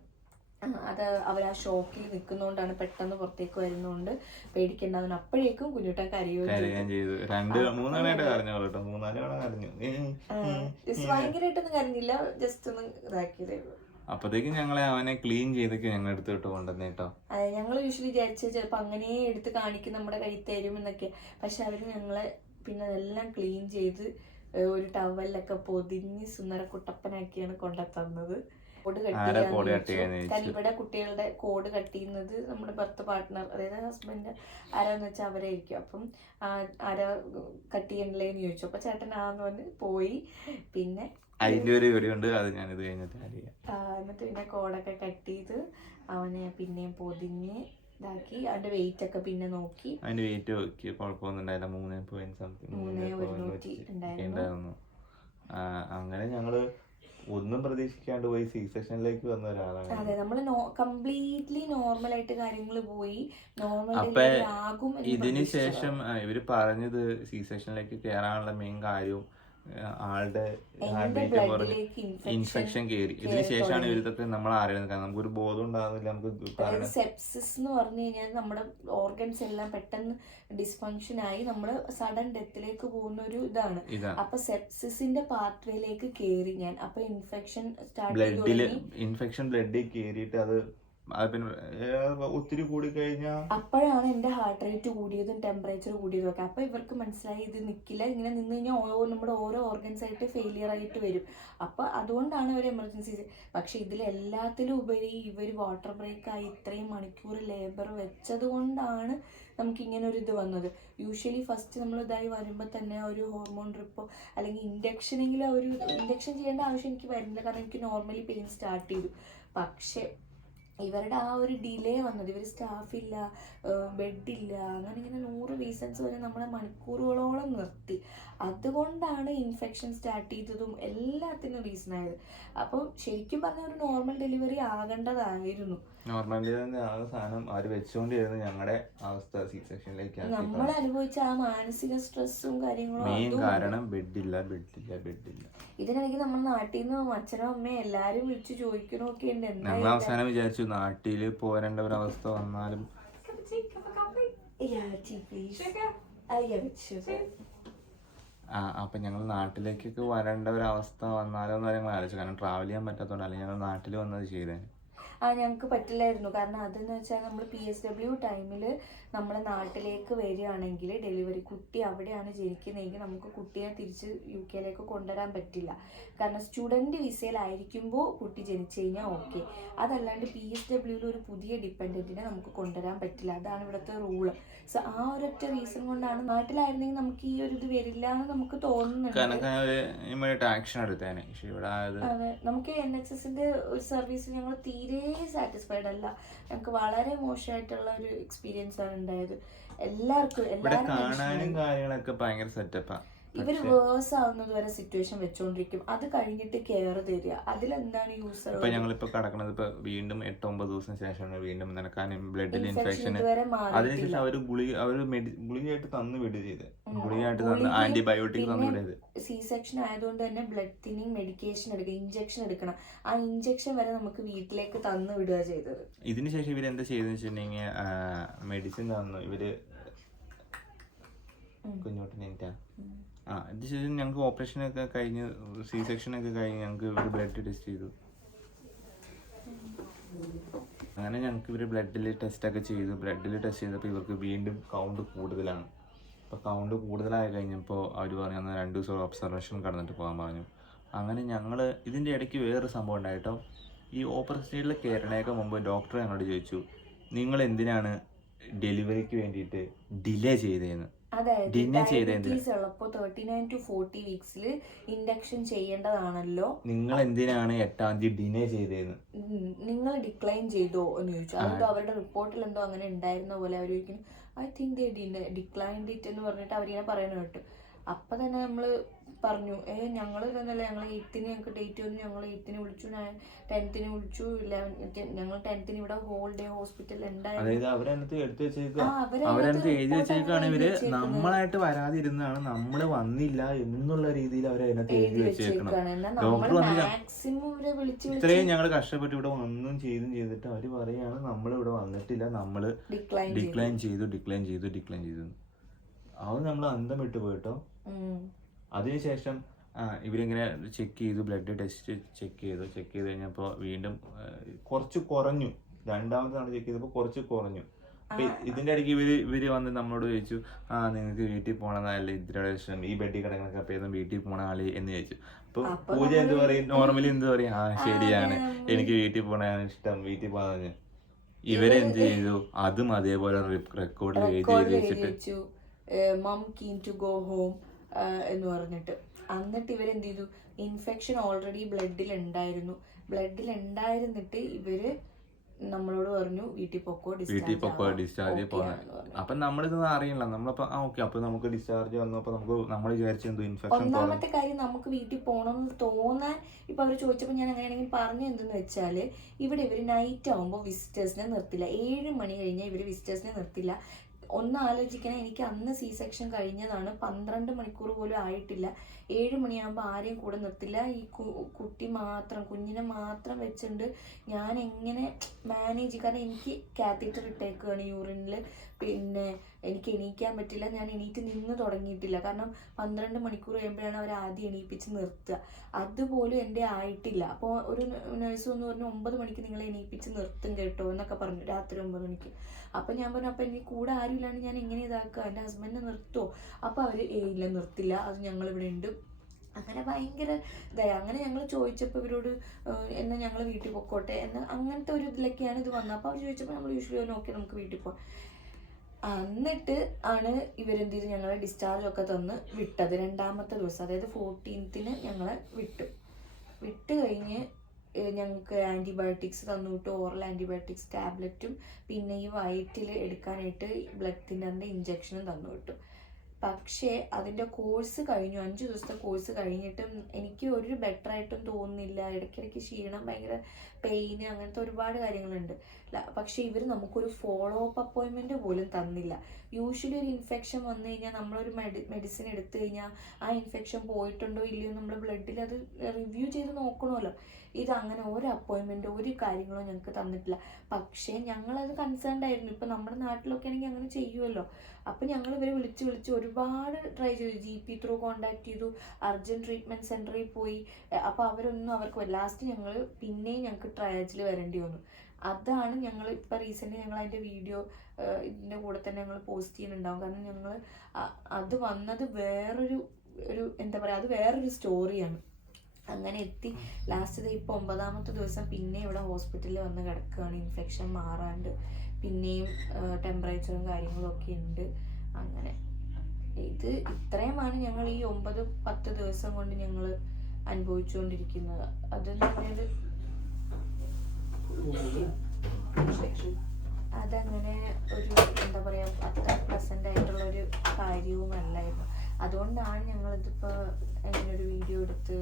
അത് അവർ ആ ഷോക്കിൽ നിൽക്കുന്നോണ്ടാണ്, പെട്ടെന്ന് പുറത്തേക്ക് വരുന്നോണ്ട് പേടിക്കേണ്ടതിന്. അപ്പോഴേക്കും കുഞ്ഞുട്ടൻ കരയുകയും ചെയ്തു. ഭയങ്കരമായിട്ടൊന്നും കരഞ്ഞില്ല, ജസ്റ്റ് ഒന്ന് ഇതാക്കിയതേ ഉള്ളൂ. അപ്പത്തേക്കും ഞങ്ങളെ അവനെ ക്ലീൻ ചെയ്തൊക്കെ ഞങ്ങൾ എടുത്തിട്ട് കൊണ്ടുവന്നേട്ടോ. അതെ, ഞങ്ങൾ യൂഷ്വലി വിചാരിച്ചത് ചിലപ്പോ അങ്ങനെ എടുത്ത് കാണിക്കും നമ്മുടെ കൈ തരും എന്നൊക്കെ. പക്ഷെ അവര് ഞങ്ങളെ പിന്നെ അതെല്ലാം ക്ലീൻ ചെയ്ത് ഒരു ടവലിലൊക്കെ പൊതിഞ്ഞ് സുന്ദര കുട്ടപ്പനാക്കിയാണ് കൊണ്ടുത്തന്നത്. കോഡ് കട്ട് ചെയ്യാൻ ഇവിടെ കുട്ടികളുടെ കോഡ് കട്ട് ചെയ്യുന്നത് നമ്മുടെ ബർത്ത് പാർട്ട്ണർ, അതായത് ഹസ്ബൻഡ് ആരാന്ന് വെച്ചാൽ അവരായിരിക്കും. അപ്പം ആരാ കട്ട് ചെയ്യണില്ലേന്ന് ചോദിച്ചു. അപ്പൊ ചേട്ടൻ ആന്ന് പറഞ്ഞ് പോയി. പിന്നെ അതിന്റെ ഒരു വീഡിയോ ഉണ്ട്, അത് ഞാനിത് കഴിഞ്ഞിട്ട് എന്നിട്ട് പിന്നെ കോഡൊക്കെ കട്ട് ചെയ്ത് അവനെ പിന്നെയും പൊതിഞ്ഞ് ഇതാക്കി. അതിന്റെ വെയിറ്റ് ഒക്കെ പിന്നെ നോക്കി. അതിന്റെ വെയിറ്റ് നോക്കി കുഴപ്പമൊന്നും ഉണ്ടായില്ല. 3.1 ഉണ്ടായിരുന്നു. അങ്ങനെ ഞങ്ങള് ഒന്നും പ്രതീക്ഷിക്കാണ്ട് പോയി സി സെക്ഷനിലേക്ക് വന്ന ഒരാളാണ്. അതെ, നമ്മള് കംപ്ലീറ്റ്ലി നോർമൽ ആയിട്ട് കാര്യങ്ങൾ പോയി. അപ്പൊ ഇതിന് ശേഷം ഇവര് പറഞ്ഞത് സി സെക്ഷനിലേക്ക് കയറാനുള്ള മെയിൻ കാര്യവും ആളുടെ എന്റെ ഹാർട്ട് ബീറ്റ് കുറഞ്ഞ് ബ്ലഡിലേക്ക് ഇൻഫെക്ഷൻ കയറി. ഇതിന് ശേഷമാണ് ഇവരിതൊക്കെ നമ്മൾ അറിയുന്നത്. കാരണം നമുക്കൊരു ബോധം ഉണ്ടാകുന്നില്ല. നമുക്ക് അതായത് സെപ്സിസ് എന്ന് പറഞ്ഞു കഴിഞ്ഞാൽ നമ്മുടെ ഓർഗൻസ് എല്ലാം പെട്ടെന്ന് ഡിസ്ഫങ്ഷൻ ആയി നമ്മൾ സഡൻ ഡെത്തിലേക്ക് പോകുന്ന ഒരു ഇതാണ്. അപ്പൊ സെപ്സിസിന്റെ പാത്വേയിലേക്ക് കയറി ഞാൻ. അപ്പൊ ഇൻഫെക്ഷൻ ഇൻഫെക്ഷൻ ബ്ലഡിൽ കയറിയിട്ട് അത് പിന്നെ ഒത്തിരി കൂടി കഴിഞ്ഞാൽ അപ്പോഴാണ് എന്റെ ഹാർട്ട് റേറ്റ് കൂടിയതും ടെമ്പറേച്ചർ കൂടിയതും ഒക്കെ. അപ്പൊ ഇവർക്ക് മനസ്സിലായി ഇത് നിൽക്കില്ല, ഇങ്ങനെ നിന്ന് കഴിഞ്ഞാൽ നമ്മുടെ ഓരോ ഓർഗൻസ് ആയിട്ട് ഫെയിലിയർ ആയിട്ട് വരും. അപ്പൊ അതുകൊണ്ടാണ് ഒരു എമർജൻസി. പക്ഷെ ഇതിലെല്ലാത്തിലും ഉപരി ഇവർ വാട്ടർ ബ്രേക്ക് ആയി ഇത്രയും മണിക്കൂർ ലേബർ വെച്ചത് കൊണ്ടാണ് നമുക്ക് ഇങ്ങനെ ഒരു ഇത് വന്നത്. യൂഷ്വലി ഫസ്റ്റ് നമ്മൾ ഇതായി വരുമ്പോൾ തന്നെ ഒരു ഹോർമോൺ ഡ്രിപ്പോ അല്ലെങ്കിൽ ഇൻഡക്ഷനെങ്കിലും ഒരു ഇൻഡക്ഷൻ ചെയ്യേണ്ട ആവശ്യം എനിക്ക് വരുന്നില്ല, കാരണം എനിക്ക് നോർമലി പെയിൻ സ്റ്റാർട്ട് ചെയ്തു. പക്ഷെ ഇവരുടെ ആ ഒരു ഡിലേ വന്നത്, ഇവർ സ്റ്റാഫില്ല, ബെഡില്ല, അങ്ങനെ ഇങ്ങനെ 100 റീസൺസ് വരെ നമ്മളെ മണിക്കൂറുകളോളം നിർത്തി. അതുകൊണ്ടാണ് ഇൻഫെക്ഷൻ സ്റ്റാർട്ട് ചെയ്തതും എല്ലാത്തിനും റീസൺ ആയത്. അപ്പോൾ ശരിക്കും പറഞ്ഞാൽ ഒരു നോർമൽ ഡെലിവറി ആകേണ്ടതായിരുന്നു. നോർമലി തന്നെ ആ സാധനം അവര് വെച്ചുകൊണ്ടിരുന്നു. ഞങ്ങളുടെ അവസ്ഥ സി സെക്ഷനിലേക്ക് നമ്മൾ അനുഭവിച്ച ആ മാനസിക സ്ട്രെസ്സും കാര്യങ്ങളും മെയിൻ കാരണം ബെഡില്ല. ഇതിനിടയ്ക്ക് നമ്മൾ നാട്ടിൽ നിന്ന് അച്ഛനും അമ്മയും എല്ലാരും വിളിച്ചു ചോദിക്കണമൊക്കെ ഉണ്ട്. ഞങ്ങൾ അവസാനം വിചാരിച്ചു നാട്ടില് പോരേണ്ട ഒരു അവസ്ഥ വന്നാലും അപ്പൊ ഞങ്ങൾ നാട്ടിലേക്കൊക്കെ വരേണ്ട ഒരു അവസ്ഥ വന്നാലോ എന്ന് ഞങ്ങൾ ആലോചിച്ചു. കാരണം ട്രാവൽ ചെയ്യാൻ പറ്റാത്തതുകൊണ്ട്, അല്ലെങ്കിൽ ഞങ്ങൾ നാട്ടിൽ വന്നത് ചെയ്തേ. ഞങ്ങൾക്ക് പറ്റില്ലായിരുന്നു. കാരണം അതെന്ന് വെച്ചാൽ നമ്മൾ PSW ടൈമിൽ നമ്മൾ നാട്ടിലേക്ക് വരികയാണെങ്കിൽ ഡെലിവറി കുട്ടി അവിടെയാണ് ജനിക്കുന്നതെങ്കിൽ നമുക്ക് കുട്ടിയെ തിരിച്ച് UK കൊണ്ടുവരാൻ പറ്റില്ല. കാരണം സ്റ്റുഡൻറ്റ് വിസയിലായിരിക്കുമ്പോൾ കുട്ടി ജനിച്ചു കഴിഞ്ഞാൽ ഓക്കെ. അതല്ലാണ്ട് PSWയിൽ ഒരു പുതിയ ഡിപ്പെൻഡൻറ്റിനെ നമുക്ക് കൊണ്ടുവരാൻ പറ്റില്ല. അതാണ് ഇവിടുത്തെ റൂള്. സോ ആ ഒരൊറ്റ റീസൺ കൊണ്ടാണ്. നാട്ടിലായിരുന്നെങ്കിൽ നമുക്ക് ഈ ഒരു ഇത് വരില്ല എന്ന് നമുക്ക് തോന്നുന്നുണ്ട്. അതെ, നമുക്ക് NHSന്റെ ഒരു സർവീസ് ഞങ്ങൾ തീരെ സാറ്റിസ്ഫൈഡ് അല്ല. ഞങ്ങൾക്ക് വളരെ മോശമായിട്ടുള്ള ഒരു എക്സ്പീരിയൻസ് ആണ് ഉണ്ടായത്. എല്ലാവർക്കും കാണാനും കാര്യങ്ങളൊക്കെ ഭയങ്കര സെറ്റപ്പാ. ഇവര് വേഴ്സ് ആവുന്നത് വരെ സിറ്റുവേഷൻ വെച്ചോണ്ടിരിക്കും. അത് കഴിഞ്ഞിട്ട് കെയർ തരിക, അതിലെന്താണ് യൂസ്. ഇപ്പൊ ഞങ്ങളിപ്പോ കിടക്കണത് ഇപ്പൊ വീണ്ടും 8-9 ദിവസം ശേഷമാണ് വീണ്ടും നിനക്കാനും ബ്ലഡിൽ ഇൻഫെക്ഷൻ. അതിനുശേഷം അവര് ഗുളികയായിട്ട് തന്നു വിടുക ചെയ്ത്, ഗുളികയായിട്ട് തന്ന് ആന്റിബയോട്ടിക് തന്നു വിടരുത്. സി സെക്ഷൻ ആയതുകൊണ്ട് തന്നെ ബ്ലഡ് തിന്നിങ് മെഡിക്കേഷൻ എടുക്കുക, ഇഞ്ചക്ഷൻ എടുക്കണം. ആ ഇഞ്ചക്ഷൻ വരെ നമുക്ക് വീട്ടിലേക്ക് തന്നു വിടുക ചെയ്തത്. ഇതിനുശേഷം ഇവര് എന്താ ചെയ്തെന്ന് വെച്ചിട്ടുണ്ടെങ്കിൽ മെഡിസിൻ തന്നു. ഇവര് കുഞ്ഞോട്ടിനാ ഇതിനുശേഷം ഞങ്ങൾക്ക് ഓപ്പറേഷനൊക്കെ കഴിഞ്ഞ് സി സെക്ഷനൊക്കെ കഴിഞ്ഞ് ഞങ്ങൾക്ക് ഇവർ ബ്ലഡ് ടെസ്റ്റ് ചെയ്തു. അങ്ങനെ ഞങ്ങൾക്ക് ഇവർ ബ്ലഡിൽ ടെസ്റ്റൊക്കെ ചെയ്തു. ബ്ലഡിൽ ടെസ്റ്റ് ചെയ്തപ്പോൾ ഇവർക്ക് വീണ്ടും കൗണ്ട് കൂടുതലാണ്. അപ്പോൾ കൗണ്ട് കൂടുതലായി കഴിഞ്ഞപ്പോൾ അവർ പറഞ്ഞു എന്നാൽ 2 ദിവസം ഒബ്സർവേഷൻ കടന്നിട്ട് പോകാൻ പറഞ്ഞു. അങ്ങനെ ഞങ്ങൾ ഇതിൻ്റെ ഇടയ്ക്ക് വേറൊരു സംഭവം ഉണ്ടായിട്ടോ. ഈ ഓപ്പറേഷൻ തിയേറ്ററിൽ കയറണേക്ക് മുമ്പ് ഡോക്ടർ ഞങ്ങളോട് ചോദിച്ചു, നിങ്ങൾ എന്തിനാണ് ഡെലിവറിക്ക് വേണ്ടിയിട്ട് ഡിലേ ചെയ്തതെന്ന്. അതായത് ഡയബറ്റീസ് ഉള്ളപ്പോൾ 39 to 40 വീക്സിൽ ഇൻഡക്ഷൻ ചെയ്യേണ്ടതാണല്ലോ. നിങ്ങൾ എന്തിനാണ് 8ാം തീയതി ഡിലേ ചെയ്തതെന്ന് നിങ്ങൾ ഡിക്ലൈൻ ചെയ്തോ എന്ന് ചോദിച്ചു. അതെന്തോ അവരുടെ റിപ്പോർട്ടിൽ എന്തോ അങ്ങനെ ഉണ്ടായിരുന്ന പോലെ അവർ ചോദിക്കുന്നു. I think they declined it എന്ന് പറഞ്ഞിട്ട് അവരിങ്ങനെ പറയുന്നത് കേട്ടു. അപ്പം തന്നെ നമ്മൾ പറഞ്ഞു, ഞങ്ങൾ തന്നെയല്ല, ഞങ്ങൾ 8ന് ഞങ്ങൾക്ക് ഡേറ്റ് വന്നു, ഞങ്ങൾ 8ന് വിളിച്ചു, 10ന് വിളിച്ചു, ഞങ്ങൾ 10ന് ഇവിടെ ഹോൾ ഡേ ഹോസ്പിറ്റലിൽ ഉണ്ടായിരുന്നു. അവരതിനകത്ത് എഴുതി വെച്ചേക്കാണ് ഇവര് നമ്മളായിട്ട് വരാതിരുന്നാണ്, നമ്മള് വന്നില്ല എന്നുള്ള രീതിയിൽ അവരതിനകത്ത് എഴുതി വെച്ചേക്കണം. ഡോക്ടർ ഇത്രയും ഞങ്ങൾ കഷ്ടപ്പെട്ട് ഇവിടെ വന്നും ചെയ്തിട്ട് അവര് പറയാണ് നമ്മൾ ഇവിടെ വന്നിട്ടില്ല, നമ്മള് ഡിക്ലൈൻ ചെയ്തു. അത് നമ്മൾ അന്തം വിട്ടു പോയിട്ടോ. അതിനുശേഷം ഇവരിങ്ങനെ ചെക്ക് ചെയ്തു, ബ്ലഡ് ടെസ്റ്റ് ചെക്ക് ചെയ്ത് കഴിഞ്ഞപ്പോൾ വീണ്ടും കുറച്ച് കുറഞ്ഞു. 2ാമത്തെ തവണ ചെക്ക് ചെയ്തപ്പോൾ കുറച്ച് കുറഞ്ഞു. അപ്പൊ ഇതിന്റെ ഇടയ്ക്ക് ഇവര് വന്ന് നമ്മളോട് ചോദിച്ചു, നിങ്ങൾക്ക് വീട്ടിൽ പോകണമെന്നല്ലേ ഇതിന്റെ ഇഷ്ടം, ഈ ബെഡിൽ കിടക്കണൊക്കെ അപ്പം വീട്ടിൽ പോണ ആള് എന്ന് ചോദിച്ചു. അപ്പൊ പൂജ എന്ത് പറയും, നോർമലി എന്ത് പറയും, ശരിയാണ് എനിക്ക് വീട്ടിൽ പോകണതാണ് ഇഷ്ടം, വീട്ടിൽ പോകാന്ന്. ഇവരെന്ത് ചെയ്തു, അതും അതേപോലെ റെക്കോർഡിൽ എഴുതി വെച്ചിട്ട് മം കീൻ ടു ഗോ ഹോം എന്ന് പറഞ്ഞിട്ട്. എന്നിട്ട് ഇവരെന്ത് ചെയ്തു, ഇൻഫെക്ഷൻ ഓൾറെഡി ബ്ലഡിൽ ഉണ്ടായിരുന്നിട്ട് ഇവര് നമ്മളോട് പറഞ്ഞു വീട്ടിൽ പൊക്കോ, ഡിസ്ചാർജ് പോകാൻ. അപ്പൊ നമ്മളിതൊന്നും അറിയില്ല. നമ്മളപ്പോ ഓക്കെ, അപ്പൊ നമുക്ക് ഡിസ്ചാർജ് വന്നപ്പോ നമ്മൾ വിചാരിച്ചെന്തോ ഇൻഫെക്ഷൻ. ഒന്നാമത്തെ കാര്യം, നമുക്ക് വീട്ടിൽ പോകണമെന്ന് തോന്നാൻ ഇപ്പൊ അവർ ചോദിച്ചപ്പോൾ ഞാൻ അങ്ങനെയാണെങ്കിൽ പറഞ്ഞു എന്തെന്ന് വെച്ചാല്, ഇവിടെ ഇവര് നൈറ്റ് ആവുമ്പോൾ വിസിറ്റേഴ്സിനെ നിർത്തില്ല. 7 മണി കഴിഞ്ഞാൽ ഇവര് വിസിറ്റേഴ്സിനെ നിർത്തില്ല. ഒന്ന് ആലോചിക്കണേ, എനിക്ക് അന്ന് സി സെക്ഷൻ കഴിഞ്ഞതാണ്, 12 മണിക്കൂർ പോലും ആയിട്ടില്ല. 7 മണിയാകുമ്പോൾ ആരെയും കൂടെ നിർത്തില്ല, ഈ കുഞ്ഞിനെ മാത്രം വെച്ചിട്ടുണ്ട് ഞാൻ എങ്ങനെ മാനേജ്. കാരണം എനിക്ക് കാത്തീറ്റർ ഇട്ടേക്കുകയാണ് യൂറിനിൽ, പിന്നെ എനിക്ക് എണീക്കാൻ പറ്റില്ല, ഞാൻ എണീറ്റ് നിന്ന് തുടങ്ങിയിട്ടില്ല. കാരണം 12 മണിക്കൂർ കഴിയുമ്പോഴാണ് അവർ ആദ്യം എണീപ്പിച്ച് നിർത്തുക. അതുപോലും എൻ്റെ ആയിട്ടില്ല. അപ്പോൾ ഒരു നഴ്സ് എന്ന് പറഞ്ഞു 9 മണിക്ക് നിങ്ങളെ എണീപ്പിച്ച് നിർത്തും കേട്ടോ എന്നൊക്കെ പറഞ്ഞു, രാത്രി 9 മണിക്ക്. അപ്പം ഞാൻ പറഞ്ഞു അപ്പം എനിക്ക് കൂടെ ആരും ഇല്ലാണ്ട് ഞാൻ എങ്ങനെ ഇതാക്കുക, എൻ്റെ ഹസ്ബൻഡിനെ നിർത്തുമോ? അപ്പോൾ അവർ ഇല്ല നിർത്തില്ല, അത് ഞങ്ങളിവിടെ ഉണ്ട്. അങ്ങനെ ഭയങ്കര ഇതായി. അങ്ങനെ ഞങ്ങൾ ചോദിച്ചപ്പോൾ ഇവരോട് എന്നാൽ ഞങ്ങൾ വീട്ടിൽ പൊക്കോട്ടെ എന്ന്, അങ്ങനത്തെ ഒരു ഇതിലൊക്കെയാണ് ഇത് വന്നത്. അപ്പോൾ അവർ ചോദിച്ചപ്പോൾ നമ്മൾ യൂഷ്വലി ഓക്കെ നമുക്ക് വീട്ടിൽ പോകാം. എന്നിട്ട് ആണ് ഇവരെന്ത് ചെയ്ത് ഞങ്ങളെ ഡിസ്ചാർജൊക്കെ തന്ന് വിട്ടത്. 2ാമത്തെ ദിവസം, അതായത് 14th ഞങ്ങളെ വിട്ട് കഴിഞ്ഞ് ഞങ്ങൾക്ക് ആൻറ്റിബയോട്ടിക്സ് തന്നു വിട്ടു, ഓറൽ ആൻറ്റിബയോട്ടിക്സ് ടാബ്ലറ്റും പിന്നെ ഈ വയറ്റിൽ എടുക്കാനായിട്ട് ബ്ലഡ് തിന്നറിൻ്റെ ഇഞ്ചക്ഷനും തന്നു വിട്ടു. പക്ഷേ അതിൻ്റെ കോഴ്സ് കഴിഞ്ഞു, 5 ദിവസത്തെ കോഴ്സ് കഴിഞ്ഞിട്ടും എനിക്ക് ഒരു ബെറ്റർ ആയിട്ടും തോന്നുന്നില്ല. ഇടയ്ക്കിടയ്ക്ക് ക്ഷീണം, ഭയങ്കര പെയിന്, അങ്ങനത്തെ ഒരുപാട് കാര്യങ്ങളുണ്ട്. പക്ഷേ ഇവർ നമുക്കൊരു ഫോളോ അപ്പ് അപ്പോയിൻമെൻറ്റ് പോലും തന്നില്ല. യൂഷ്വലി ഒരു ഇൻഫെക്ഷൻ വന്നു കഴിഞ്ഞാൽ നമ്മളൊരു മെഡിസിൻ എടുത്തു കഴിഞ്ഞാൽ ആ ഇൻഫെക്ഷൻ പോയിട്ടുണ്ടോ ഇല്ലയോ നമ്മൾ ബ്ലഡിൽ അത് റിവ്യൂ ചെയ്ത് നോക്കണമല്ലോ. ഇതങ്ങനെ ഒരു അപ്പോയിൻമെൻറ്റോ ഒരു കാര്യങ്ങളോ ഞങ്ങൾക്ക് തന്നിട്ടില്ല. പക്ഷേ ഞങ്ങളത് കൺസേൺഡ് ആയിരുന്നു. ഇപ്പം നമ്മുടെ നാട്ടിലൊക്കെ ആണെങ്കിൽ അങ്ങനെ ചെയ്യുമല്ലോ. അപ്പം ഞങ്ങൾ ഇവരെ വിളിച്ച് ഒരുപാട് ട്രൈ ചെയ്തു, GP ത്രൂ കോണ്ടാക്ട് ചെയ്തു, അർജൻറ്റ് ട്രീറ്റ്മെൻറ്റ് സെൻറ്ററിൽ പോയി. അപ്പോൾ അവർക്ക് ലാസ്റ്റ് ഞങ്ങൾ പിന്നെയും ഞങ്ങൾക്ക് ട്രയൽസിൽ വരേണ്ടി വന്നു. അതാണ് ഞങ്ങൾ ഇപ്പോൾ റീസെൻ്റ് ഞങ്ങൾ അതിൻ്റെ വീഡിയോ ഇതിൻ്റെ കൂടെ തന്നെ ഞങ്ങൾ പോസ്റ്റ് ചെയ്യുന്നുണ്ടാവും. കാരണം ഞങ്ങൾ അത് വന്നത് വേറൊരു എന്താ പറയുക, അത് വേറൊരു സ്റ്റോറിയാണ്. അങ്ങനെ എത്തി ലാസ്റ്റ് ഇപ്പോൾ 9ാമത്തെ ദിവസം പിന്നെ ഇവിടെ ഹോസ്പിറ്റലിൽ വന്ന് കിടക്കുകയാണ്, ഇൻഫെക്ഷൻ മാറാണ്ട്, പിന്നെയും ടെമ്പറേച്ചറും കാര്യങ്ങളും ഒക്കെ ഉണ്ട്. അങ്ങനെ ഇത് ഇത്രയുമാണ് ഞങ്ങൾ ഈ 9-10 ദിവസം കൊണ്ട് ഞങ്ങൾ അനുഭവിച്ചുകൊണ്ടിരിക്കുന്നത്. അതെന്ന് പറയുന്നത് അതങ്ങനെ ഒരു എന്താ പറയുക അത്ര പ്ലസൻ്റ് ആയിട്ടുള്ളൊരു കാര്യവുമല്ലായിരുന്നു. അതുകൊണ്ടാണ് ഞങ്ങളിതിപ്പോൾ ഇങ്ങനൊരു വീഡിയോ എടുത്ത്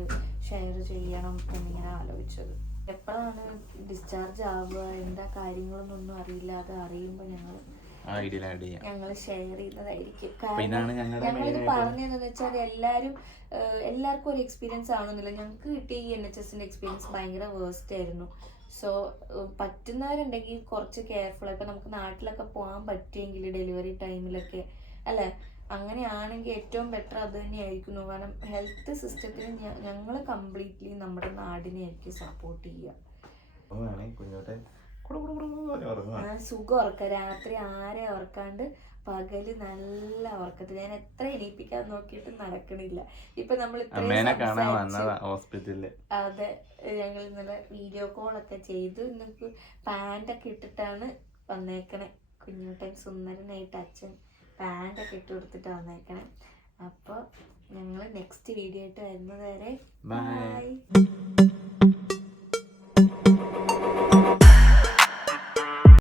ഷെയർ ചെയ്യണം എന്നിങ്ങനെ ആലോചിച്ചത്. എപ്പോഴാണ് ഡിസ്ചാർജ് ആവുക എന്താ കാര്യങ്ങളൊന്നും അറിയില്ല. അത് അറിയുമ്പോൾ ഞങ്ങൾ ഷെയർ ചെയ്യുന്നതായിരിക്കും. കാരണം ഞങ്ങളിത് പറഞ്ഞതെന്ന് വെച്ചാൽ എല്ലാവർക്കും ഒരു എക്സ്പീരിയൻസ് ആവണമെന്നില്ല. ഞങ്ങൾക്ക് കിട്ടിയ ഈ NHSന്റെ എക്സ്പീരിയൻസ് ഭയങ്കര വേസ്റ്റ് ആയിരുന്നു. സോ പറ്റുന്നവരുണ്ടെങ്കിൽ കുറച്ച് കെയർഫുൾ. ഇപ്പം നമുക്ക് നാട്ടിലൊക്കെ പോകാൻ പറ്റുമെങ്കിൽ ഡെലിവറി ടൈമിലൊക്കെ അല്ലേ, അങ്ങനെയാണെങ്കിൽ ഏറ്റവും ബെറ്റർ അത് തന്നെയായിരിക്കുന്നു. കാരണം ഹെൽത്ത് സിസ്റ്റത്തിന് ഞങ്ങൾ കംപ്ലീറ്റ്ലി നമ്മുടെ നാടിനെ ആയിരിക്കും സപ്പോർട്ട് ചെയ്യുക. സുഖം ഉറക്കം, രാത്രി ആരെ ഉറക്കാണ്ട് പകല് നല്ല ഉറക്കത്തിൽ. ഞാൻ എത്ര എണീപ്പിക്കാൻ നോക്കിയിട്ട് നടക്കണില്ല. ഇപ്പൊ നമ്മൾ അതെ, ഞങ്ങൾ ഇന്നലെ വീഡിയോ കോളൊക്കെ ചെയ്തു. ഇന്നിപ്പോ പാൻ്റൊക്കെ ഇട്ടിട്ടാണ് വന്നേക്കണേ. കുഞ്ഞുട്ടൻ സുന്ദരനായിട്ട് അച്ഛൻ പാൻ്റൊക്കെ ഇട്ട് കൊടുത്തിട്ട് വന്നേക്കണേ. അപ്പോൾ ഞങ്ങൾ നെക്സ്റ്റ് വീഡിയോ ആയിട്ട് വരുന്നത് വരെ ബൈ.